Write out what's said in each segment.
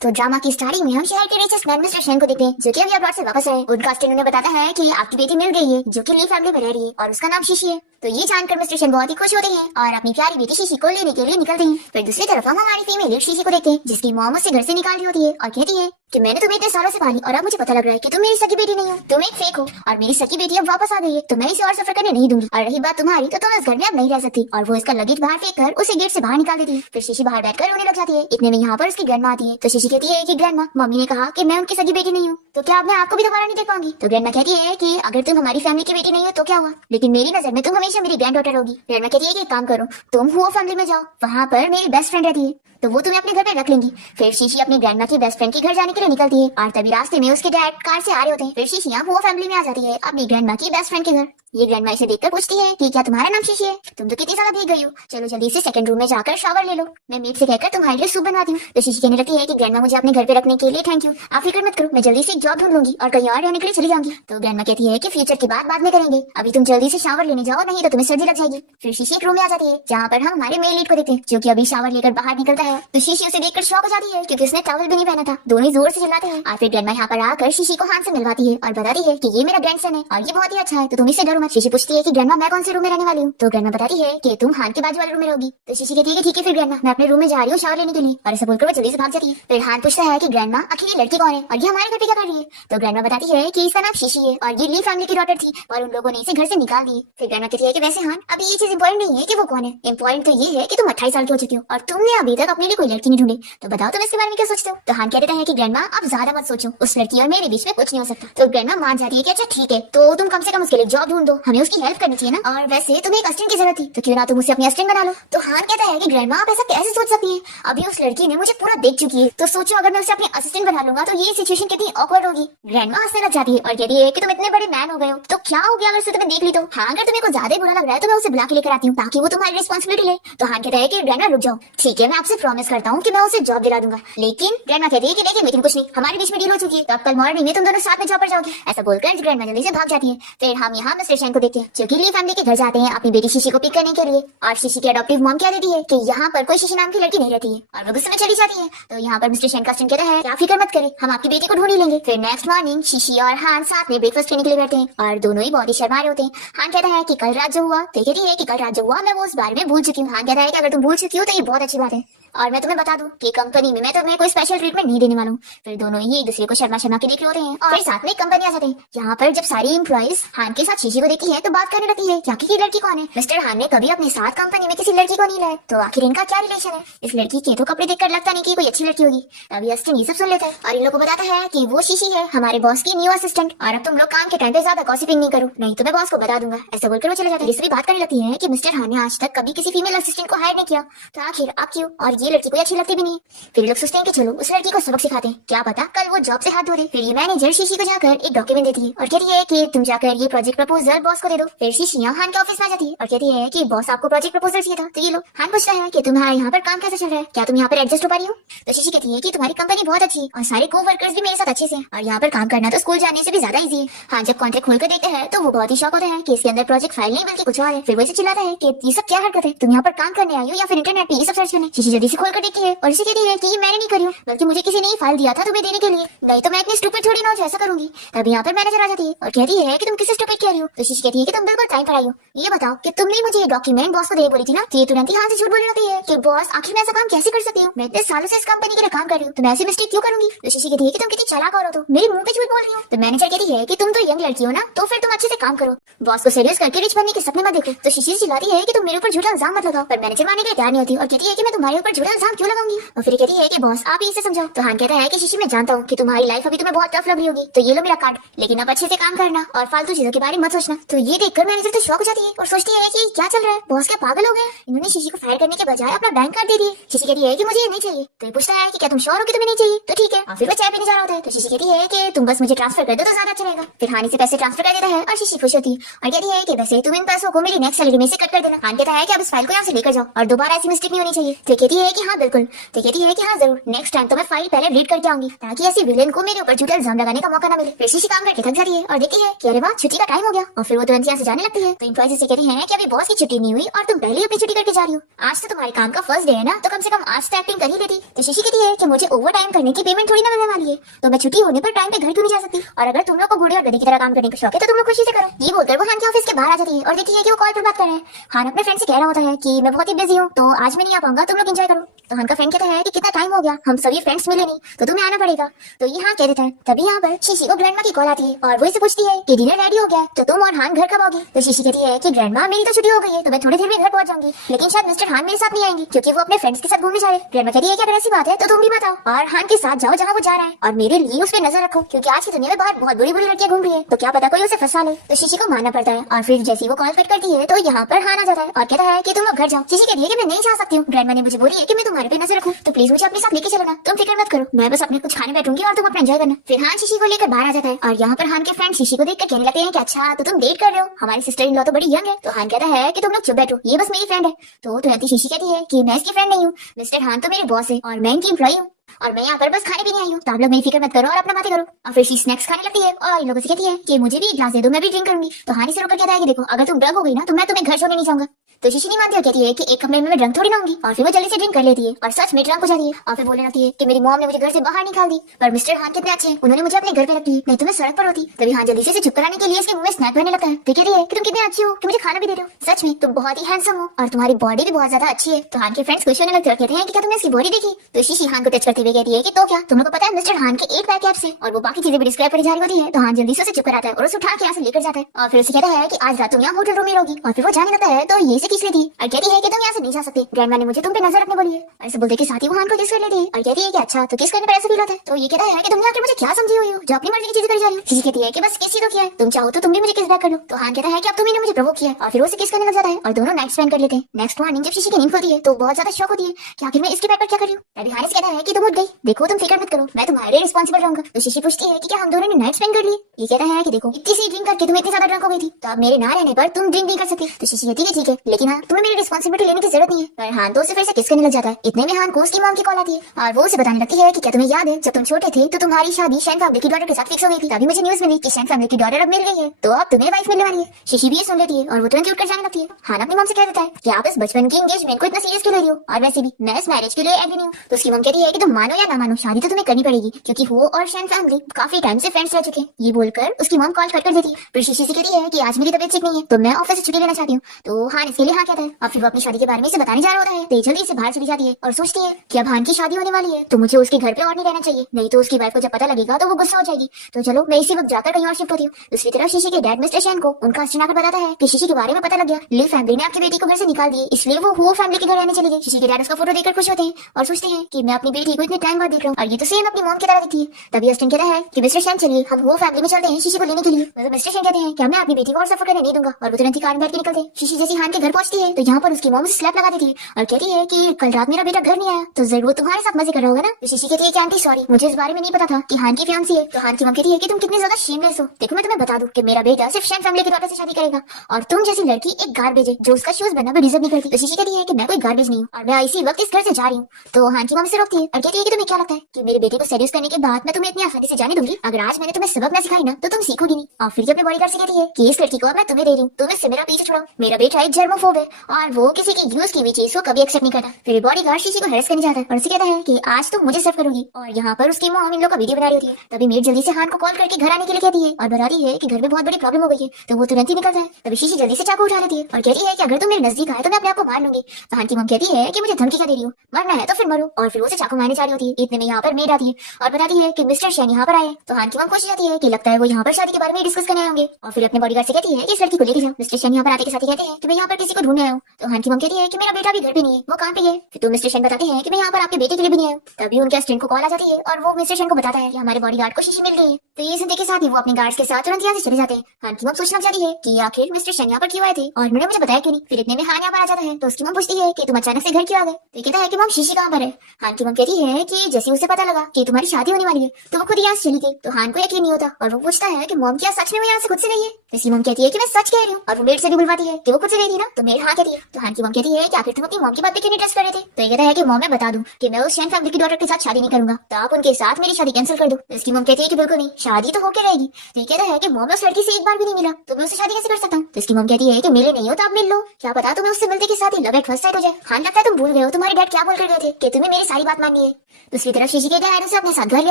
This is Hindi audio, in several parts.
तो ड्रामा की स्टार्टिंग में हम शहर के रिचेस्ट मैन मिस्टर शेन को देखते हैं, जो कि अभी अब्रॉड से वापस आए। उनका स्टेन उन्हें बताता है कि आपकी बेटी मिल गई है, जो कि ली फैमिली में रह रही है और उसका नाम शीशी है। तो ये जानकर मिस्टर शेन बहुत ही खुश होते हैं और अपनी प्यारी बेटी शीशी को लेने के लिए निकलते हैं। फिर दूसरी तरफ हम हमारी फीमेल लीड शीशी को देखते हैं, जिसकी मॉम उससे घर से निकाल रही होती है और कहती है कि मैंने तुम्हें इतने सालों से पाली और अब मुझे पता लग रहा है कि तुम मेरी सगी बेटी नहीं हो, तुम एक फेक हो और मेरी सगी बेटी अब वापस आ गई है, तो मैं इसे और सफर करने नहीं दूंगी। और रही बात तुम्हारी, तो तुम इस घर में अब नहीं रह सकती। और वो इसका लगेज बाहर फेंक कर उसे गेट से बाहर निकाल देती है। फिर शीशी बाहर बैठकर रोने लग जाती है। इतने में यहाँ पर उसकी ग्रैंडमा आती है। तो शीशी कहती है कि ग्रैंडमा, मम्मी ने कहा कि मैं उनकी सगी बेटी नहीं हूँ, तो क्या अब मैं आपको भी दोबारा नहीं देख पाऊंगी। तो ग्रैंडमा कहती है कि अगर तुम हमारी फैमिली की बेटी नहीं हो तो क्या हुआ, लेकिन मेरी नजर में तुम हमेशा मेरी ग्रैंड डॉटर होगी। ग्रैंडमा कहती है कि एक काम करो, तुम हुआ फैमिली में जाओ, वहाँ पर मेरी बेस्ट फ्रेंड रहती है, तो वो तुम्हें अपने घर पे रख लेंगी। फिर शीशी अपनी ग्रैंडमा की बेस्ट फ्रेंड के घर जाने के लिए निकलती है और तभी रास्ते में उसके डैड कार से आ रहे होते हैं। फिर शीशी यहाँ वो फैमिली में आ जाती है अपनी ग्रैंडमा की बेस्ट फ्रेंड के घर। ये ग्रैंडमा इसे देखकर पूछती है कि क्या तुम्हारा नाम शीशी है, तुम तो कितनी ज्यादा भीग गई हो, चलो जल्दी से सेकंड रूम में जाकर शावर ले लो, मैं मेड से कहकर तुम्हारे लिए सूप बनवाती हूँ। तो शीशी कहने लगती है कि ग्रैंडमा मुझे अपने घर पे रखने के लिए थैंक यू, आप फिक्र मत करो, मैं जल्दी से एक जॉब ढूंढ लूंगी और कहीं और रहने के लिए चली जाऊंगी। तो ग्रैंडमा कहती है कि फ्यूचर की बात बाद में करेंगे, अभी तुम जल्दी से शावर लेने जाओ, नहीं तो तुम्हें सर्दी लग जाएगी। फिर शीशी एक रूम में आ जाती है, जहाँ पर हम हमारे मेल लीड को देखते हैं, जो कि अभी शावर लेकर बाहर निकलता है। तो शीशी उसे देखकर शॉक हो जाती है, क्योंकि उसने टॉवल भी नहीं पहना था। दोनों जोर से चिल्लाते हैं और फिर ग्रैंडमा यहाँ पर आकर शीशी को हाथ से मिलवाती है और बताती है कि ये मेरा ग्रैंडसन है और ये बहुत ही अच्छा है, तो तुम इससे डरो मत। शीशी पूछती है कि ग्रैंडमा मैं कौन से रूम में रहने वाली हूँ। तो ग्रैंडमा बताती है कि तुम हान के बाजू वाले रूम में रहोगी। तो शीशी कहती है कि ठीक है फिर ग्रैंडमा, मैं अपने रूम में जा रही हूँ शावर लेने के लिए, और ऐसा बोलकर वो जल्दी से भाग जाती है। फिर हान पूछता है कि ग्रैंडमा आखिर ये लड़की कौन है और ये हमारे घर पे क्या कर रही है। तो ग्रैंडमा बताती है कि इसका नाम शीशी है और ये ली फैमिली की डॉटर थी और उन लोगों ने इसे घर से निकाल दी। फिर ग्रैंडमा कहती है कि वैसे हान, अभी ये चीज इंपॉर्टेंट नहीं है कि वो कौन है, इंपॉर्टेंट तो ये है कि तुम 28 साल की हो चुकी हो और तुमने अभी तक अपने लिए कोई लड़की नहीं ढूंढी, तो बताओ तुम इसके बारे में क्या सोचते हो। तो हान कहता है कि ग्रैंडमा आप ज्यादा मत सोचो, उस लड़की और मेरे बीच में कुछ नहीं हो सकता। तो ग्रैंडमा मान जाती है कि अच्छा ठीक है, तो तुम कम से कम उसके लिए जॉब ढूंढ दो, हमें उसकी हेल्प करनी चाहिए ना, और वैसे तुम्हें एक असिस्टेंट की जरूरत थी, तो क्यों ना तुम उसे अपनी असिस्टेंट बना लो। तो हान कहता है कि ग्रैंडमा आप ऐसा कैसे सोच सकती हैं, अभी उस लड़की ने मुझे पूरा देख चुकी है, तो सोचो अगर मैं उसे अपनी असिस्टेंट बना लूंगा तो ये सिचुएशन कितनी ऑकवर्ड होगी। ग्रैंडमा हंसने लग जाती है और कहती है कि तुम इतने बड़े मैन हो गए हो, तो क्या हो गया अगर उसे तुम्हें देख ली तो। हाँ, अगर तुम्हें कुछ ज्यादा बुरा लग रहा है तो मैं उसे बुला के लेकर आती हूँ ताकि वो तुम्हारी रिस्पॉन्सिबिलिटी ले। तो हान कहता है कि ग्रैंडमा रुक जाओ, ठीक है मैं आपसे प्रॉमिस करता हूँ कि मैं उसे जॉब दिला दूंगा, लेकिन ग्रैंडमा कहती है कि लेकिन कुछ नहीं, हमारे बीच में डील हो चुकी है, तो अब कल मॉर्निंग में तुम दोनों साथ में जॉब पर जाओगे। ऐसा बोलकर ग्रैंडमा जल्दी से भाग जाती है। फिर हम यहाँ मिस्टर शेन को देखते हैं, जो कि ली फैमिली के घर जाते हैं अपनी बेटी शीशी को पिक करने के लिए, और शीशी की अडॉप्टिव मॉम कह देती है कि यहाँ पर कोई शीशी नाम की लड़की नहीं रहती है और वो गुस्से में चली जाती है। तो यहाँ पर मिस्टर शेन का कहता है क्या फिक्र मत करें, हम आपकी बेटी को ढूंढ ही लेंगे। फिर नेक्स्ट मॉर्निंग शीशी और हान साथ में ब्रेकफास्ट करने के लिए बैठते हैं और दोनों ही बहुत ही शर्मा रहे होते हैं। हान कहता है कि कल रात जो हुआ, तो कहती है कि कल रात जो हुआ मैं वो उस बारे में भूल चुकी हूँ। हान कहता है कि अगर तुम भूल चुकी हो तो ये बहुत अच्छी बात है, और मैं तुम्हें बता दूं कि कंपनी में मैं तुम्हें कोई स्पेशल ट्रीटमेंट नहीं देने वाला हूँ। फिर दोनों ही एक दूसरे को शर्मा शर्मा के देख रहे होते हैं और फिर साथ में कंपनी आ जाते हैं। यहाँ पर जब सारी एम्प्लॉइज हान के साथ शीशी को देखती है तो बात करने लगती है कि आखिर ये लड़की कौन है, मिस्टर हान ने कभी अपने साथ कंपनी में किसी लड़की को नहीं लाया, तो आखिर इनका क्या रिलेशन है। इस लड़की के तो कपड़े देखकर लगता नहीं कि कोई अच्छी लड़की होगी। अभी अस्टिन ये सब सुन लेता है और इन लोगों को बताता है कि वो शीशी है हमारे बॉस की न्यू असिस्टेंट, और अब तुम लोग काम के टाइम पे ज्यादा गॉसिपिंग नहीं करो, नहीं तो मैं बॉस को बता दूंगा। ऐसा बोलकर वो चले जाते हैं। इससे भी बात करने लगती है कि मिस्टर हान ने आज तक कभी किसी फीमेल असिस्टेंट को हायर नहीं किया, तो आखिर आप क्यों, और ये लड़की कोई अच्छी लगती भी नहीं। फिर लोग सोचते हैं कि चलो उस लड़की को सबक सिखाते हैं, क्या पता कल वो जॉब से हाथ धो दे। फिर ये मैनेजर शीशी को जाकर एक डॉक्यूमेंट देती है और कहती है कि तुम जाकर ये प्रोजेक्ट प्रपोजल बॉस को दे दो। फिर शीशी हान के ऑफिस में आ जाती है और कहती है कि बॉस आपको प्रोजेक्ट प्रपोजल चाहिए था। तो ये लो, हान पूछता है कि तुम्हारा यहाँ पर काम कैसे चल रहा है, क्या तुम यहाँ पर एडजस्ट हो पा रही हो। तो शीशी कहती है कि तुम्हारी कंपनी बहुत अच्छी है और सारे को वर्कर्स भी मेरे साथ अच्छे से, और यहाँ पर काम करना तो स्कूल जाने से भी ज्यादा इजी है। हाँ, जब कॉन्ट्रैक्ट खोलकर देखते हैं तो वो बहुत ही शौक होता है कि इसके अंदर प्रोजेक्ट फाइल नहीं बल्कि कुछ और है। फिर वो इसे चिल्लाता है कि ये सब क्या हरकत है, तुम यहाँ पर काम करने आई हो या फिर इंटरनेट पे ये सब सर्च करने। शीशी जल्दी से खोलकर देखती है और इसे कहती है कि ये मैंने नहीं करी हूँ, बल्कि मुझे किसी ने ही फाइल दिया था तुम्हें देने के लिए, नहीं तो मैं इतनी स्टूपिड थोड़ी ना ऐसा करूंगी। तभी यहाँ पर मैनेजर आ जाती है और कहती है कि तुम किससे स्टूपिड कह रही हो। तो शीशी कहती है कि तुम बिल्कुल टाइम पर आई हो, ये बताओ कि तुमने मुझे ये डॉक्यूमेंट बॉस को दे बोली थी ना। तो ये तुरंत ही हाथ से झूठ बोलने लगती है कि बॉस आखिर मैं ऐसा काम कैसे कर सकती हूँ, मैं इतने सालों से इस कंपनी के लिए काम कर रही हूँ, तो मैं ऐसी मिस्टेक क्यों करूंगी। तो शीशी कहती है कि तुम कितनी चालाक औरत हो, मेरे मुंह पे झूठ बोल रही हो। तो मैनेजर कहती है कि तुम तो यंग लड़की हो ना, तो फिर तुम अच्छे से काम करो, बॉस को सीरियस करके रिच बनने के सपने मत देखो। तो शीशी चिल्लाती है कि तुम मेरे ऊपर झूठा इल्जाम मत लगाओ, पर मैनेजर मानने के लिए तैयार नहीं होती और कहती है कि मैं तुम्हारे ऊपर झूठा इल्जाम क्यों लगाऊंगी। और फिर कहती है कि बॉस आप ही इसे समझाओ। तो हान कहता है कि शीशी मैं जानता हूँ कि तुम्हारी लाइफ अभी तुम्हें बहुत टफ लग रही होगी, तो ये लो मेरा कार्ड, लेकिन अब अच्छे से काम करना और फालतू चीजों के बारे में मत सोचना। तो ये देखकर मैनेजर तो शॉक हो जाती है और सोचती है कि क्या चल रहा है, बॉस क्या पागल हो गए, इन्होंने शीशी को फायर करने के बजाय अपना बैंक कार्ड दे दिए। शीशी कहती है कि मुझे ये नहीं चाहिए। तो ये पूछता है कि क्या तुम श्योर हो कि तुम्हें नहीं चाहिए। तो ठीक है, और फिर वो चाय पीने जा रहा होता है। तो शीशी कहती है कि तुम बस मुझे ट्रांसफर कर दो तो ज्यादा अच्छा रहेगा। फिर हानी से पैसे ट्रांसफर कर देता है और शीशी खुश होती है और कहती है कि वैसे तुम इन पैसों को मेरी नेक्स्ट सैलरी में से कट कर देना। हान कहता है कि अब इस फाइल को यहाँ से लेकर जाओ और दोबारा ऐसी मिस्टेक नहीं होनी चाहिए। तो कहती है है कि हाँ बिल्कुल। तो कहती है कि हाँ जरूर, नेक्स्ट टाइम तो मैं फाइल पहले रीड करके आऊंगी ताकि ऐसी विलेन को मेरे ऊपर झूठा इल्जाम लगाने का मौका ना मिले। फिर शीशी काम करके थक जाती है और देखती है कि अरे वाह छुट्टी का टाइम हो गया, और फिर वो तुरंत यहाँ से जाने लगती है। तो एम्प्लॉइज से कहती है कि अभी बॉस की छुट्टी नहीं हुई और तुम पहले ही अपनी छुट्टी करके जा रही हो। आज तो तुम्हारे काम का फर्स्ट डे है ना, तो कम से कम आज तो एक्टिंग कर ही लेती। तो शीशी कहती है कि मुझे ओवर टाइम करने की पेमेंट थोड़ी ना मिलने वाली है, तो मैं छुट्टी होने पर टाइम पे घर क्यों नहीं जा सकती। और अगर तुम लोग को घोड़े और गधे की तरह काम करने का शौक है तो तुम लोग खुशी से करो। ये बोलकर वो हान के ऑफिस के बाहर आ जाती है और देखती है कि वो कॉल पर बात कर रहे हैं। हान अपने फ्रेंड से कह रहा होता है कि मैं बहुत ही बिजी हूँ तो आज मैं नहीं आ पाऊंगा, तुम लोग एंजॉय करो। तो हान का फ्रेंड कहता है कि कितना टाइम हो गया, हम सभी फ्रेंड्स मिले नहीं, तो तुम्हें आना पड़ेगा। तो ये हाँ कह देता है। तभी यहाँ पर शीशी को ग्रैंडमा की कॉल आती है और वो इसे पूछती है कि डिनर रेडी हो गया है, तो तुम और हान घर कब आओगे। तो शीशी कहती है कि ग्रैंडमा मेरी तो छुट्टी हो गई है, तो मैं थोड़ी देर में घर पहुंच जाऊंगी, लेकिन शायद मिस्टर हान मेरे साथ नहीं आएंगे क्योंकि वो अपने फ्रेंड्स के साथ घूमने जा रहे हैं। ग्रैंडमा कहती है कि अगर ऐसी बात है तो तुम भी बताओ और हान के साथ जाओ जहाँ वो जा रहा है, और मेरे लिए उस पर नजर रखो क्योंकि आज की दुनिया में बाहर बहुत बुरी बुरी लड़कियां घूम रही है, तो क्या पता कोई उसे फंसा ले। तो शीशी को मानना पड़ता है और फिर जैसे ही वो कॉल कट करती है तो यहाँ पर हान आ जाता है और कहता है कि तुम अब घर जाओ। शीशी कहती है कि मैं नहीं जा सकती हूँ, ग्रैंडमा ने मुझे बोली है कि मैं तुम्हारे पे नजर रखूं, तो प्लीज मुझे अपने साथ लेके चलो ना, तुम फिक्र मत करो, मैं बस अपने कुछ खाने बैठूंगी और तुम अपना एंजॉय करना। फिर हान शीशी को लेकर बाहर आ जाता है और यहाँ पर हान के फ्रेंड शीशी को देखकर कहने लगते हैं कि अच्छा तो तुम डेट कर रहे हो, हमारी सिस्टर इन लॉ तो बड़ी यंग है। तो हान कहता है कि तुम लोग चुप बैठो, ये बस मेरी फ्रेंड है। तो तुरंत शीशी कहती है कि मैं इसकी फ्रेंड नहीं हूँ, मिस्टर हान तो मेरे बॉस है और मैं इनकी एम्प्लॉई हूँ और मैं यहाँ पर बस खाने पीने आई हूँ, तो आप लोग मेरी फिक्र मत करो और अपना बातें करो। और फिर शी स्नैक्स खाने लगती है और इन लोगों से कहती है कि मुझे भी एक ग्लास दे दो, मैं भी ड्रिंक करूंगी। तो हानी से रोकर कहता है कि देखो अगर तुम ड्रंक हो गई ना तो मैं तुम्हें घर छोड़ने नहीं जाऊंगा। तो शीशी नहीं मानती और कहती है कि एक कमरे में मैं ड्रंक थोड़ी ना होंगी, और फिर वो जल्दी से ड्रिंक कर लेती है और सच में ड्रंक हो जाती है और फिर बोलने लगती है कि मेरी मॉम ने मुझे घर से बाहर निकाल दी, पर मिस्टर हान कितने अच्छे हैं, उन्होंने मुझे अपने घर पे रख दी, नहीं तो मैं सड़क पर होती। तभी हान जल्दी से चुप कराने के लिए इसके मुंह में स्नैक भरने लगता है। तो कहती है कि तुम कितने अच्छी हो कि मुझे खाना भी दे रहे हो, सच में तुम बहुत ही हैंडसम हो और तुम्हारी बॉडी भी बहुत ज्यादा अच्छी है। तो हान के फ्रेंड्स खुश होने लगते हैं और कहते हैं कि क्या तुमने इसकी बॉडी देखी। तो शीशी हान को टच करते हुए कहती है कि तो क्या तुम लोग को पता है मिस्टर हान के 8 पैक एब्स है, और वो बाकी चीजें भी डिस्क्राइब करी जा रही होती है। तो हान जल्दी से उसे चुप कराता है और उसे उठा के यहाँ से लेकर जाता है और फिर उसे कहता है कि आज रात तुम यहाँ होटल रूम में रहोगी, और फिर वो जाने लगता है तो ये से किस लेती है और कहती है कि तुम यहाँ से नहीं जा सकते, ग्रैंडमा ने मुझे तुम पे नजर रखने बोली है। ऐसे बोलते कि साथ ही वो हान को किस कर लेती है और कहती है कि अच्छा तो किस करने पर ऐसा फील होता है। तो ये कहता है कि तुम आखिर मुझे क्या समझी हुई हो जो अपनी मर्जी की चीजें करी जा रही हो। शीशी कहती है कि बस किस ही तो किया है, तुम चाहो तो तुम भी मुझे किस बैक कर लो। तो हान कहता है कि अब तुमने मुझे प्रवोक किया है और फिर उसे किस करने लग जाता है और दोनों नाइट स्पेंड कर लेते हैं। नेक्स्ट मॉर्निंग जब शीशी की नींद खुलती है तो बहुत ज्यादा शॉक होती है कि आखिर मैं इसके बैक पर क्या कर रही हूँ। तभी हानिस कहता है कि तुम उठ गई, देखो तुम फिक्र मत करो, मैं तुम्हारे लिए रिस्पॉन्सिबल रहूंगा। तो शीशी पूछती है कि क्या हम दोनों ने नाइट स्पेंड कर ली। ये कहता है कि देखो इतनी सी ड्रिंक करके तुम इतनी ज्यादा ड्रंक हो गई थी, तो अब मेरे ना रहने पर तुम ड्रिंक नहीं कर सकती। तो शीशी कहती है ठीक है, लेकिन हाँ तुम्हें मेरी रिस्पॉन्सिबिलिटी लेने की जरूरत नहीं है। पर हान तो उसे फिर से किस करने लग जाता है। इतने में हान को उसकी मॉम की कॉल आती है और वो उसे बताने लगती है कि क्या तुम्हें याद है जब तुम छोटे थे तो तुम्हारी शादी शैन फैमिली की डॉटर के साथ फिक्स हो गई थी, तभी मुझे न्यूज मिली कि शैन फैमिली की डॉटर अब मिल गई है, तो अब तुम्हें वाइफ मिलने वाली है। शीशी भी ये सुन लेती है और वो तुरंत उठकर जाने लगती है। हान अपनी मॉम से कह देता है कि आप इस बचपन की एंगेजमेंट को इतना सीरियस क्यों ले रही हो, और वैसे भी मैं इस मैरिज के लिए एग्री नहीं हूँ। तो उसकी मॉम कहती है कि तुम मानो या ना मानो शादी तो तुम्हें करनी पड़ेगी क्योंकि वो और शैन फैमिली काफी टाइम से फ्रेंड्स रह चुके हैं। ये बोलकर उसकी मॉम कॉल कट कर देती है। फिर शीशी से कहती है कि आज मेरी तबीयत ठीक नहीं है तो मैं ऑफिस से छुट्टी लेना चाहती हूँ। तो हान इसके लिए हाँ कहता है और फिर वो अपनी शादी के बारे में इसे बताने जा रहा होता है। तो जल्दी से बाहर चली जाती है और सोचती है कि अब हान की शादी होने वाली है तो मुझे उसके घर पे और नहीं रहना चाहिए, नहीं तो उसकी वाइफ को जब पता लगेगा तो वो गुस्सा हो जाएगी। तो चलो मैं इसी वक्त जाकर कहीं और शिफ्ट होती हूँ। दूसरी तरफ शीशी के डैड मिस्टर शैन को उनका अस्टिन आकर बताता है कि शीशी के बारे में पता लग गया, ली फैमिली ने आपकी बेटी को घर से निकाल दिए, इसलिए वो फैमिली के घर रहने चली गई। शीशी के डैड उसका फोटो देखकर खुश होते हैं और सोचते हैं कि मैं अपनी बेटी को इतने टाइम बाद देख रहा हूँ और ये तो सेम अपनी मॉम की तरह दिखती है। तभी अस्टिन कहता है कि मिस्टर शैन चलिए हम वो फैमिली में चलते हैं शीशी को लेने के लिए। मतलब मिस्टर शैन कहते हैं कि मैं अपनी बेटी को और सफर करने नहीं दूंगा, और वो तुरंत ही कार में बैठ के निकलते हैं। शीशी जैसी हान के घर पहुंचती है तो यहाँ पर उसकी मॉम उसे स्लैप लगा देती है और कहती है कि कल रात मेरा बेटा घर नहीं आया तो जरूर तुम्हारे साथ मजे कर रहा होगा ना। तो शीशी कहती है कि आंटी सॉरी मुझे इस बारे में नहीं पता था कि हान की फियांसी है। तो हान की मॉम कहती है कि तुम कितनी ज्यादा शेमलेस हो, देखो मैं तुम्हें बता दूं कि मेरा बेटा सिर्फ शैन फैमिली की डॉटर से शादी करेगा और तुम जैसी लड़की एक गार्बेज है जो उसका शूज बनना भी डिजर्व नहीं करती। तो शीशी कहती है कि मैं कोई गार्बेज नहीं हूँ और मैं इसी वक्त इस घर से जा रही हूँ। तो हान की मॉम से रोकती है और कहती है कि तुम्हें क्या लगता है कि मेरे बेटे को सेड्यूस करने के बाद मैं तुम्हें इतनी आसानी से जाने दूंगी, अगर आज मैंने तुम्हें सबक न सिखाई ना तो तुम सीखोगी नहीं। और फिर अपने बॉडीगार्ड से कहती है कि इस लड़की को अब मैं तुम्हें दे रही हूँ, तुम इससे मेरा पीछे छुड़ाओ, मेरा बेटा एक जर्मोफोब है और वो किसी की यूज की हुई चीज को कभी एक्सेप्ट नहीं करता। फिर बॉडीगार्ड शीशी को हेरस करने जाता है और उसे कहता है कि आज तुम मुझे सर्व करोगी, और यहाँ पर उसकी मॉम इन लोग का वीडियो बना रही होती है। तभी मेड जल्दी से हान को कॉल करके घर आने के लिए कहती है और बताती है कि घर में बहुत बड़ी प्रॉब्लम हो गई है। तो वो तुरंत ही निकलता है। तभी शीशी जल्दी से चाकू उठा लेती है और कहती है कि अगर तुम मेरे नजदीक आए तो मैं अपने आप को मार लूंगी। तो हान की मॉम कहती है कि मुझे धमकी क्या दे रही हो, मरना है तो फिर मरो, और फिर वो उसे चाकू मारने जा रही होती है। इतने में यहाँ पर मेड आती है और बताती है कि मिस्टर शैन यहाँ पर आए। तो हान की मॉम खुश जाती है कि लगता है वो यहाँ पर शादी के बारे में डिस्कस करने आएंगे, और फिर अपने बॉडीगार्ड से कहती है कि इस लड़की को लेके जाओ। मिस्टर शैन यहाँ पर आते के साथ ही कहते हैं कि मैं यहाँ पर किसी को ढूंढने आया हूँ। तो हान की मॉम कहती है कि मेरा बेटा भी घर पे नहीं है, वो काम पे है। फिर तो मिस्टर शैन बताते हैं कि मैं यहाँ पर आपके बेटे के लिए भी नहीं आया। तभी उनके असिस्टेंट को कॉल आ जाती है और वो मिस्टर शैन को बताता है कि हमारे बॉडीगार्ड को शीशी मिल गई है। तो ये सुनने के साथ ही वो अपने गार्ड्स के साथ तुरंत यहाँ से चले जाते हैं। हान की मॉम सोचने लग जाती है कि आखिर मिस्टर शैन यहाँ पर क्यों आए थे और उन्होंने मुझे बताया क्यों नहीं। फिर इतने में हान यहाँ पर आ जाता है तो उसकी मॉम पूछती है कि तुम अचानक से घर क्यों आ गए। तो कहता है कि मॉम शीशी कहाँ पर है। हान की मॉम कहती है कि जैसे उसे पता लगा कि तुम्हारी शादी होने वाली है तो वो खुद यहाँ से चली गई। तो हान को यकीन नहीं होता और वो पूछता है कि मॉम क्या सच में वो यहाँ से खुद से गई है। तो इसकी मॉम कहती है कि मैं सच कह रही हूँ, और वो मेड से भी बुलवाती है कि वो खुद से गई थी ना, तो मेरे हाँ कहती है। तो हान की मॉम कहती है कि आखिर तुम अपनी मॉम की बात पे क्यों नहीं ट्रस्ट कर रहे थे। तो ये कहता है कि मॉम मैं बता दूं कि मैं उस शैन फैमिली की डॉटर के साथ शादी नहीं करूंगा, तो आप उनके साथ मेरी शादी कैंसिल कर दो। तो इसकी मॉम कहती है कि बिल्कुल नहीं, शादी तो होके रहेगी। तो ये कहता है कि मॉम उस लड़की से एक बार भी नहीं मिला तो मैं उससे शादी कैसे कर सकता हूँ। तो इसकी मॉम कहती है कि मिले नहीं हो तो आप मिल लो, क्या पता तुम्हें उससे मिलते के साथ ही लव एट फर्स्ट साइट हो जाए। हान लगता है तुम भूल गए हो तुम्हारे डैड क्या बोल कर गए थे कि तुम्हें मेरी सारी बात माननी है। दूसरी तरफ शीशी के डैड उसे अपने साथ घर ले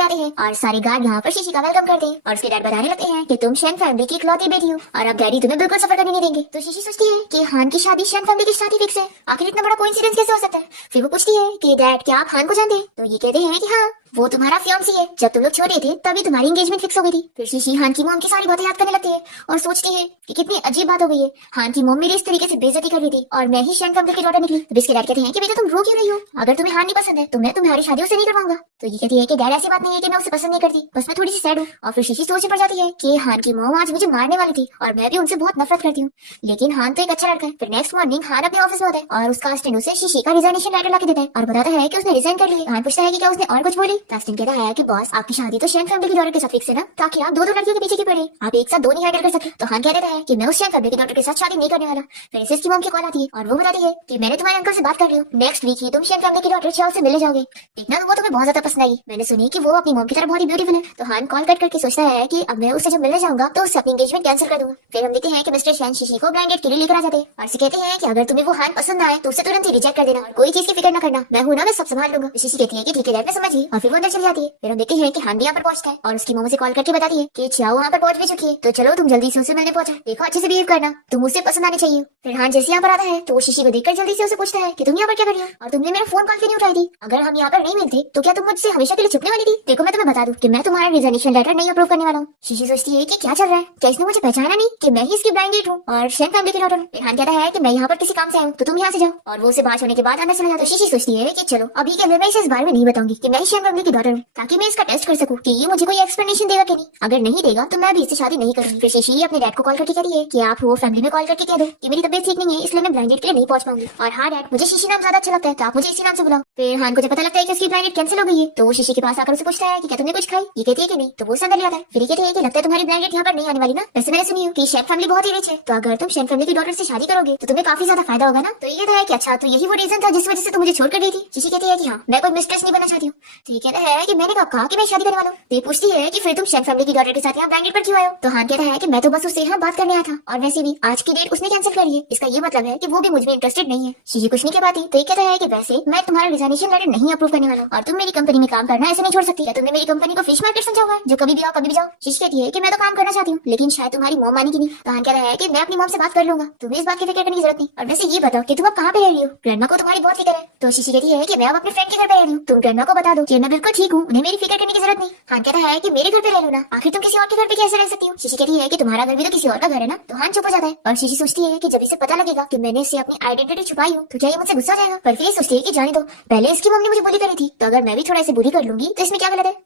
आते हैं और सारे गार्ड यहाँ पर शीशी का वेलकम करते हैं और उसके डैड बताने लगते हैं कि तुम शैन फैमिली की इकलौती बेटी हो और अब डैडी तुम्हें बिल्कुल सफर करने नहीं देंगे। तो शीशी सोचती है कि हान की शादी शैन फैमिली की शादी फिक्स है, आखिर इतना बड़ा कोइंसिडेंस कैसे हो सकता है। फिर वो पूछती है कि डैड क्या आप हान को जानते हैं। तो ये कहते हैं कि हाँ वो तुम्हारा फियांसी है, जब तुम लोग छोटे थे तभी तुम्हारी एंगेजमेंट फिक्स हो गई थी। फिर शीशी हान की मॉम की सारी बातें याद करने लगती है और सोचती है कि कितनी अजीब बात हो गई है, हान की मॉम मेरी इस तरीके से बेइज्जती कर रही थी और मैं ही शैन फैमिली की डॉटर निकली। तो इसके डैड कहते हैं कि बेटा तुम रो क्यों रही हो, अगर तुम्हें हान नहीं पसंद है तो मैं तुम्हारी शादी उससे नहीं करवाऊंगा। तो ये कहती है कि डैड ऐसी बात नहीं है कि मैं उसे पसंद नहीं करती, बस मैं थोड़ी सी सैड हूँ। और फिर शीशी सोच में पड़ जाती है कि हान की मॉम आज मुझे मारने वाली थी और मैं भी उनसे बहुत नफरत करती हूँ, लेकिन हान तो एक अच्छा लड़का है। फिर नेक्स्ट मॉर्निंग हान अपने ऑफिस में होता है और उसका असिस्टेंट उसे शीशी का रिजाइनेशन लेटर लाके देता है और बताता है कि उसने रिजाइन कर लिया। हान पूछता है कि क्या उसने और कुछ बोली। असिस्टेंट कहता है कि बॉस आपकी शादी तो शैन फैमिली की डॉटर के साथ फिक्स है ना, ताकि आप दो दो लड़कियों के पीछे क्यों पड़े, आप एक साथ दो नहीं हैंडल कर सकते। तो हान कह देता है कि मैं उस शैन फैमिली की डॉटर के साथ शादी नहीं करने वाला। फिर इसकी मॉम की कॉल आती है और वो बताती है कि मैंने तुम्हारे अंकल से बात कर ली, नेक्स्ट वीक ही तुम शैन फैमिली की डॉटर चार्ल्स से मिलने जाओगे, देखना वो तुम्हें बहुत ज्यादा पसंद आई। मैंने सुनी कि वो अपनी मॉम की तरह बहुत ही ब्यूटीफुल है। तो हान कॉल कट करके सोचता है कि अब मैं उससे जब मिलने जाऊंगा तो उससे अपनी एंगेजमेंट कैंसिल कर दूंगा। फिर हम देखते हैं कि मिस्टर शैन शीशी को ब्लाइंड डेट के लिए लेकर आ जाते हैं और उसे कहते हैं कि अगर तुम्हें वो हान पसंद आए तो उसे तुरंत ही रिजेक्ट कर देना और कोई चीज की फिक्र न करना, मैं हूं ना, मैं सब संभाल लूंगा। शीशी कहती है कि ठीक है डैड मैं समझी और फिर वो अंदर चली जाती है। फिर हम देखते हैं कि हान भी यहाँ पर पहुंचता है और उसकी मॉम उसे कॉल करके बताती है कि चाओ वहाँ पर पहुंच भी चुकी है, तो चलो तुम जल्दी से उसे मिलने पहुंचो, देखो अच्छे से बिहेव करना, तुम उसे पसंद आने चाहिए। फिर हान जैसे यहाँ पर आता है तो वो शीशी को देखकर जल्दी से उसे पूछता है कि तुम यहाँ पर क्या कर रही हो और तुमने मेरा फोन कॉल क्यों नहीं उठाई थी, अगर हम यहाँ पर नहीं मिलते तो क्या तुम मुझसे हमेशा के लिए छुपने वाली थी। देखो मैं तुम्हें बता दूं कि मैं तुम्हारा रिजाइनेशन लेटर नहीं अप्रूव करने वाला हूँ। शीशी सोचती है कि क्या चल रहा है, क्या इसने मुझे पहचाना नहीं कि मैं ही इसकी ब्लाइंड डेट हूँ और शैन फैमिली की डॉटर हूँ। फिर हान कहता है कि मैं यहाँ पर किसी काम से आया हूँ तो तुम यहाँ से जाओ और वो उसे बात होने के बाद अंदर चला जाता है। शीशी सोचती है कि चलो अभी के लिए मैं इसे इस बारे में नहीं बताऊंगी कि मैं ही शैन फैमिली की डॉटर हूँ, ताकि मैं इसका टेस्ट कर सकूँ कि ये मुझे कोई एक्सप्लेनेशन देगा कि नहीं, अगर नहीं देगा तो मैं भी इससे शादी नहीं करूंगी। फिर शीशी अपने डैड को कॉल करके कहती है कि आप वो फैमिली में कॉल करके कह दो कि मेरी तबीयत ठीक नहीं है इसलिए मैं ब्लाइंड डेट के लिए नहीं पहुंच पाऊंगी, और हाँ डैड मुझे शीशी नाम ज्यादा अच्छा लगता है तो आप मुझे इसी नाम से बुलाओ। फिर हान को जब पता लगता है कि उसकी ब्लाइंड डेट कैंसिल हो गई है तो वो शीशी के पास आकर उसे पूछता है कि क्या तुमने कुछ खाई। ये कहती है कि नहीं, तो वो उसे अंदर ले आता है। फिर ये कहती है कि लगता है तुम्हारी ब्लाइंड डेट यहाँ पर नहीं आने वाली ना, वैसे मैंने सुनी है कि शैन फैमिली बहुत ही रिच है, तो अगर तुम शैन फैमिली की डॉटर से शादी करोगे तो तुम्हें काफी ज्यादा फायदा होगा ना। तो ये कहता है कि अच्छा तो यही वो रीजन था जिस वजह से तुम मुझे छोड़कर गई थी। शीशी कहती है कि हाँ मैं कोई मिस्ट्रेस नहीं बनना चाहती हूँ। तो ये कहता है कि मैंने कहा कि मैं शादी करने वाला हूँ। तो ये पूछती है कि फिर तुम शैन फैमिली की डॉटर के साथ यहाँ ब्लाइंड डेट पर क्यों आए हो। तो हान कहता है कि मैं तो बस उससे यहाँ बात करने आया था और वैसे भी आज की डेट उसने कैंसिल करी है, इसका ये मतलब है कि वो भी मुझ में इंटरेस्टेड नहीं है। शीशी कुछ नहीं कह पाती तो ये कहता है कि वैसे मैं तुम्हारा रिजाइनेशन लेटर नहीं अप्रूव करने वाला हूँ और तुम मेरी कंपनी में काम करना ऐसे नहीं छोड़ सकती। क्या तुमने मेरी कंपनी को फिश मार्केट समझा हुआ है जो कभी भी आओ कभी भी जाओ। शीशी कहती है कि मैं तो काम करना चाहती हूँ लेकिन शायद तुम्हारी मॉम मानेगी नहीं। तो हान कह रहा है कि मैं अपनी मॉम से बात कर लूंगा, तुम्हें इस बात की फिक्र करने की जरूरत नहीं। और वैसे ये बताओ कि तुम अब कहाँ पे रह रही हो, ग्रैंडमा को तुम्हारी बहुत फिक्र है। तो शीशी कहती है कि मैं अब अपने फ्रेंड के घर पे रह रही हूँ, तुम ग्रैंडमा को बता दो कि मैं बिल्कुल ठीक हूँ, उन्हें मेरी फिक्र करने की जरूरत नहीं। हान कहता है कि मेरे घर पे रह लो ना, आखिर तुम किसी और के घर पे कैसे रह सकती हो। शीशी कहती है कि तुम्हारा घर भी तो किसी और का घर है ना। तो हान चुप हो जाता है और शीशी सोचती है कि जब इसे पता लगेगा कि मैंने इससे अपनी आइडेंटिटी छुपाई हो तो क्या ये मुझसे गुस्सा जाएगा। पर फिर सोचती है कि जाने दो, पहले इसकी मम्मी मुझे बुली करी थी तो अगर मैं भी थोड़ा इसे बुली कर लूंगी तो इसमें क्या गलत है।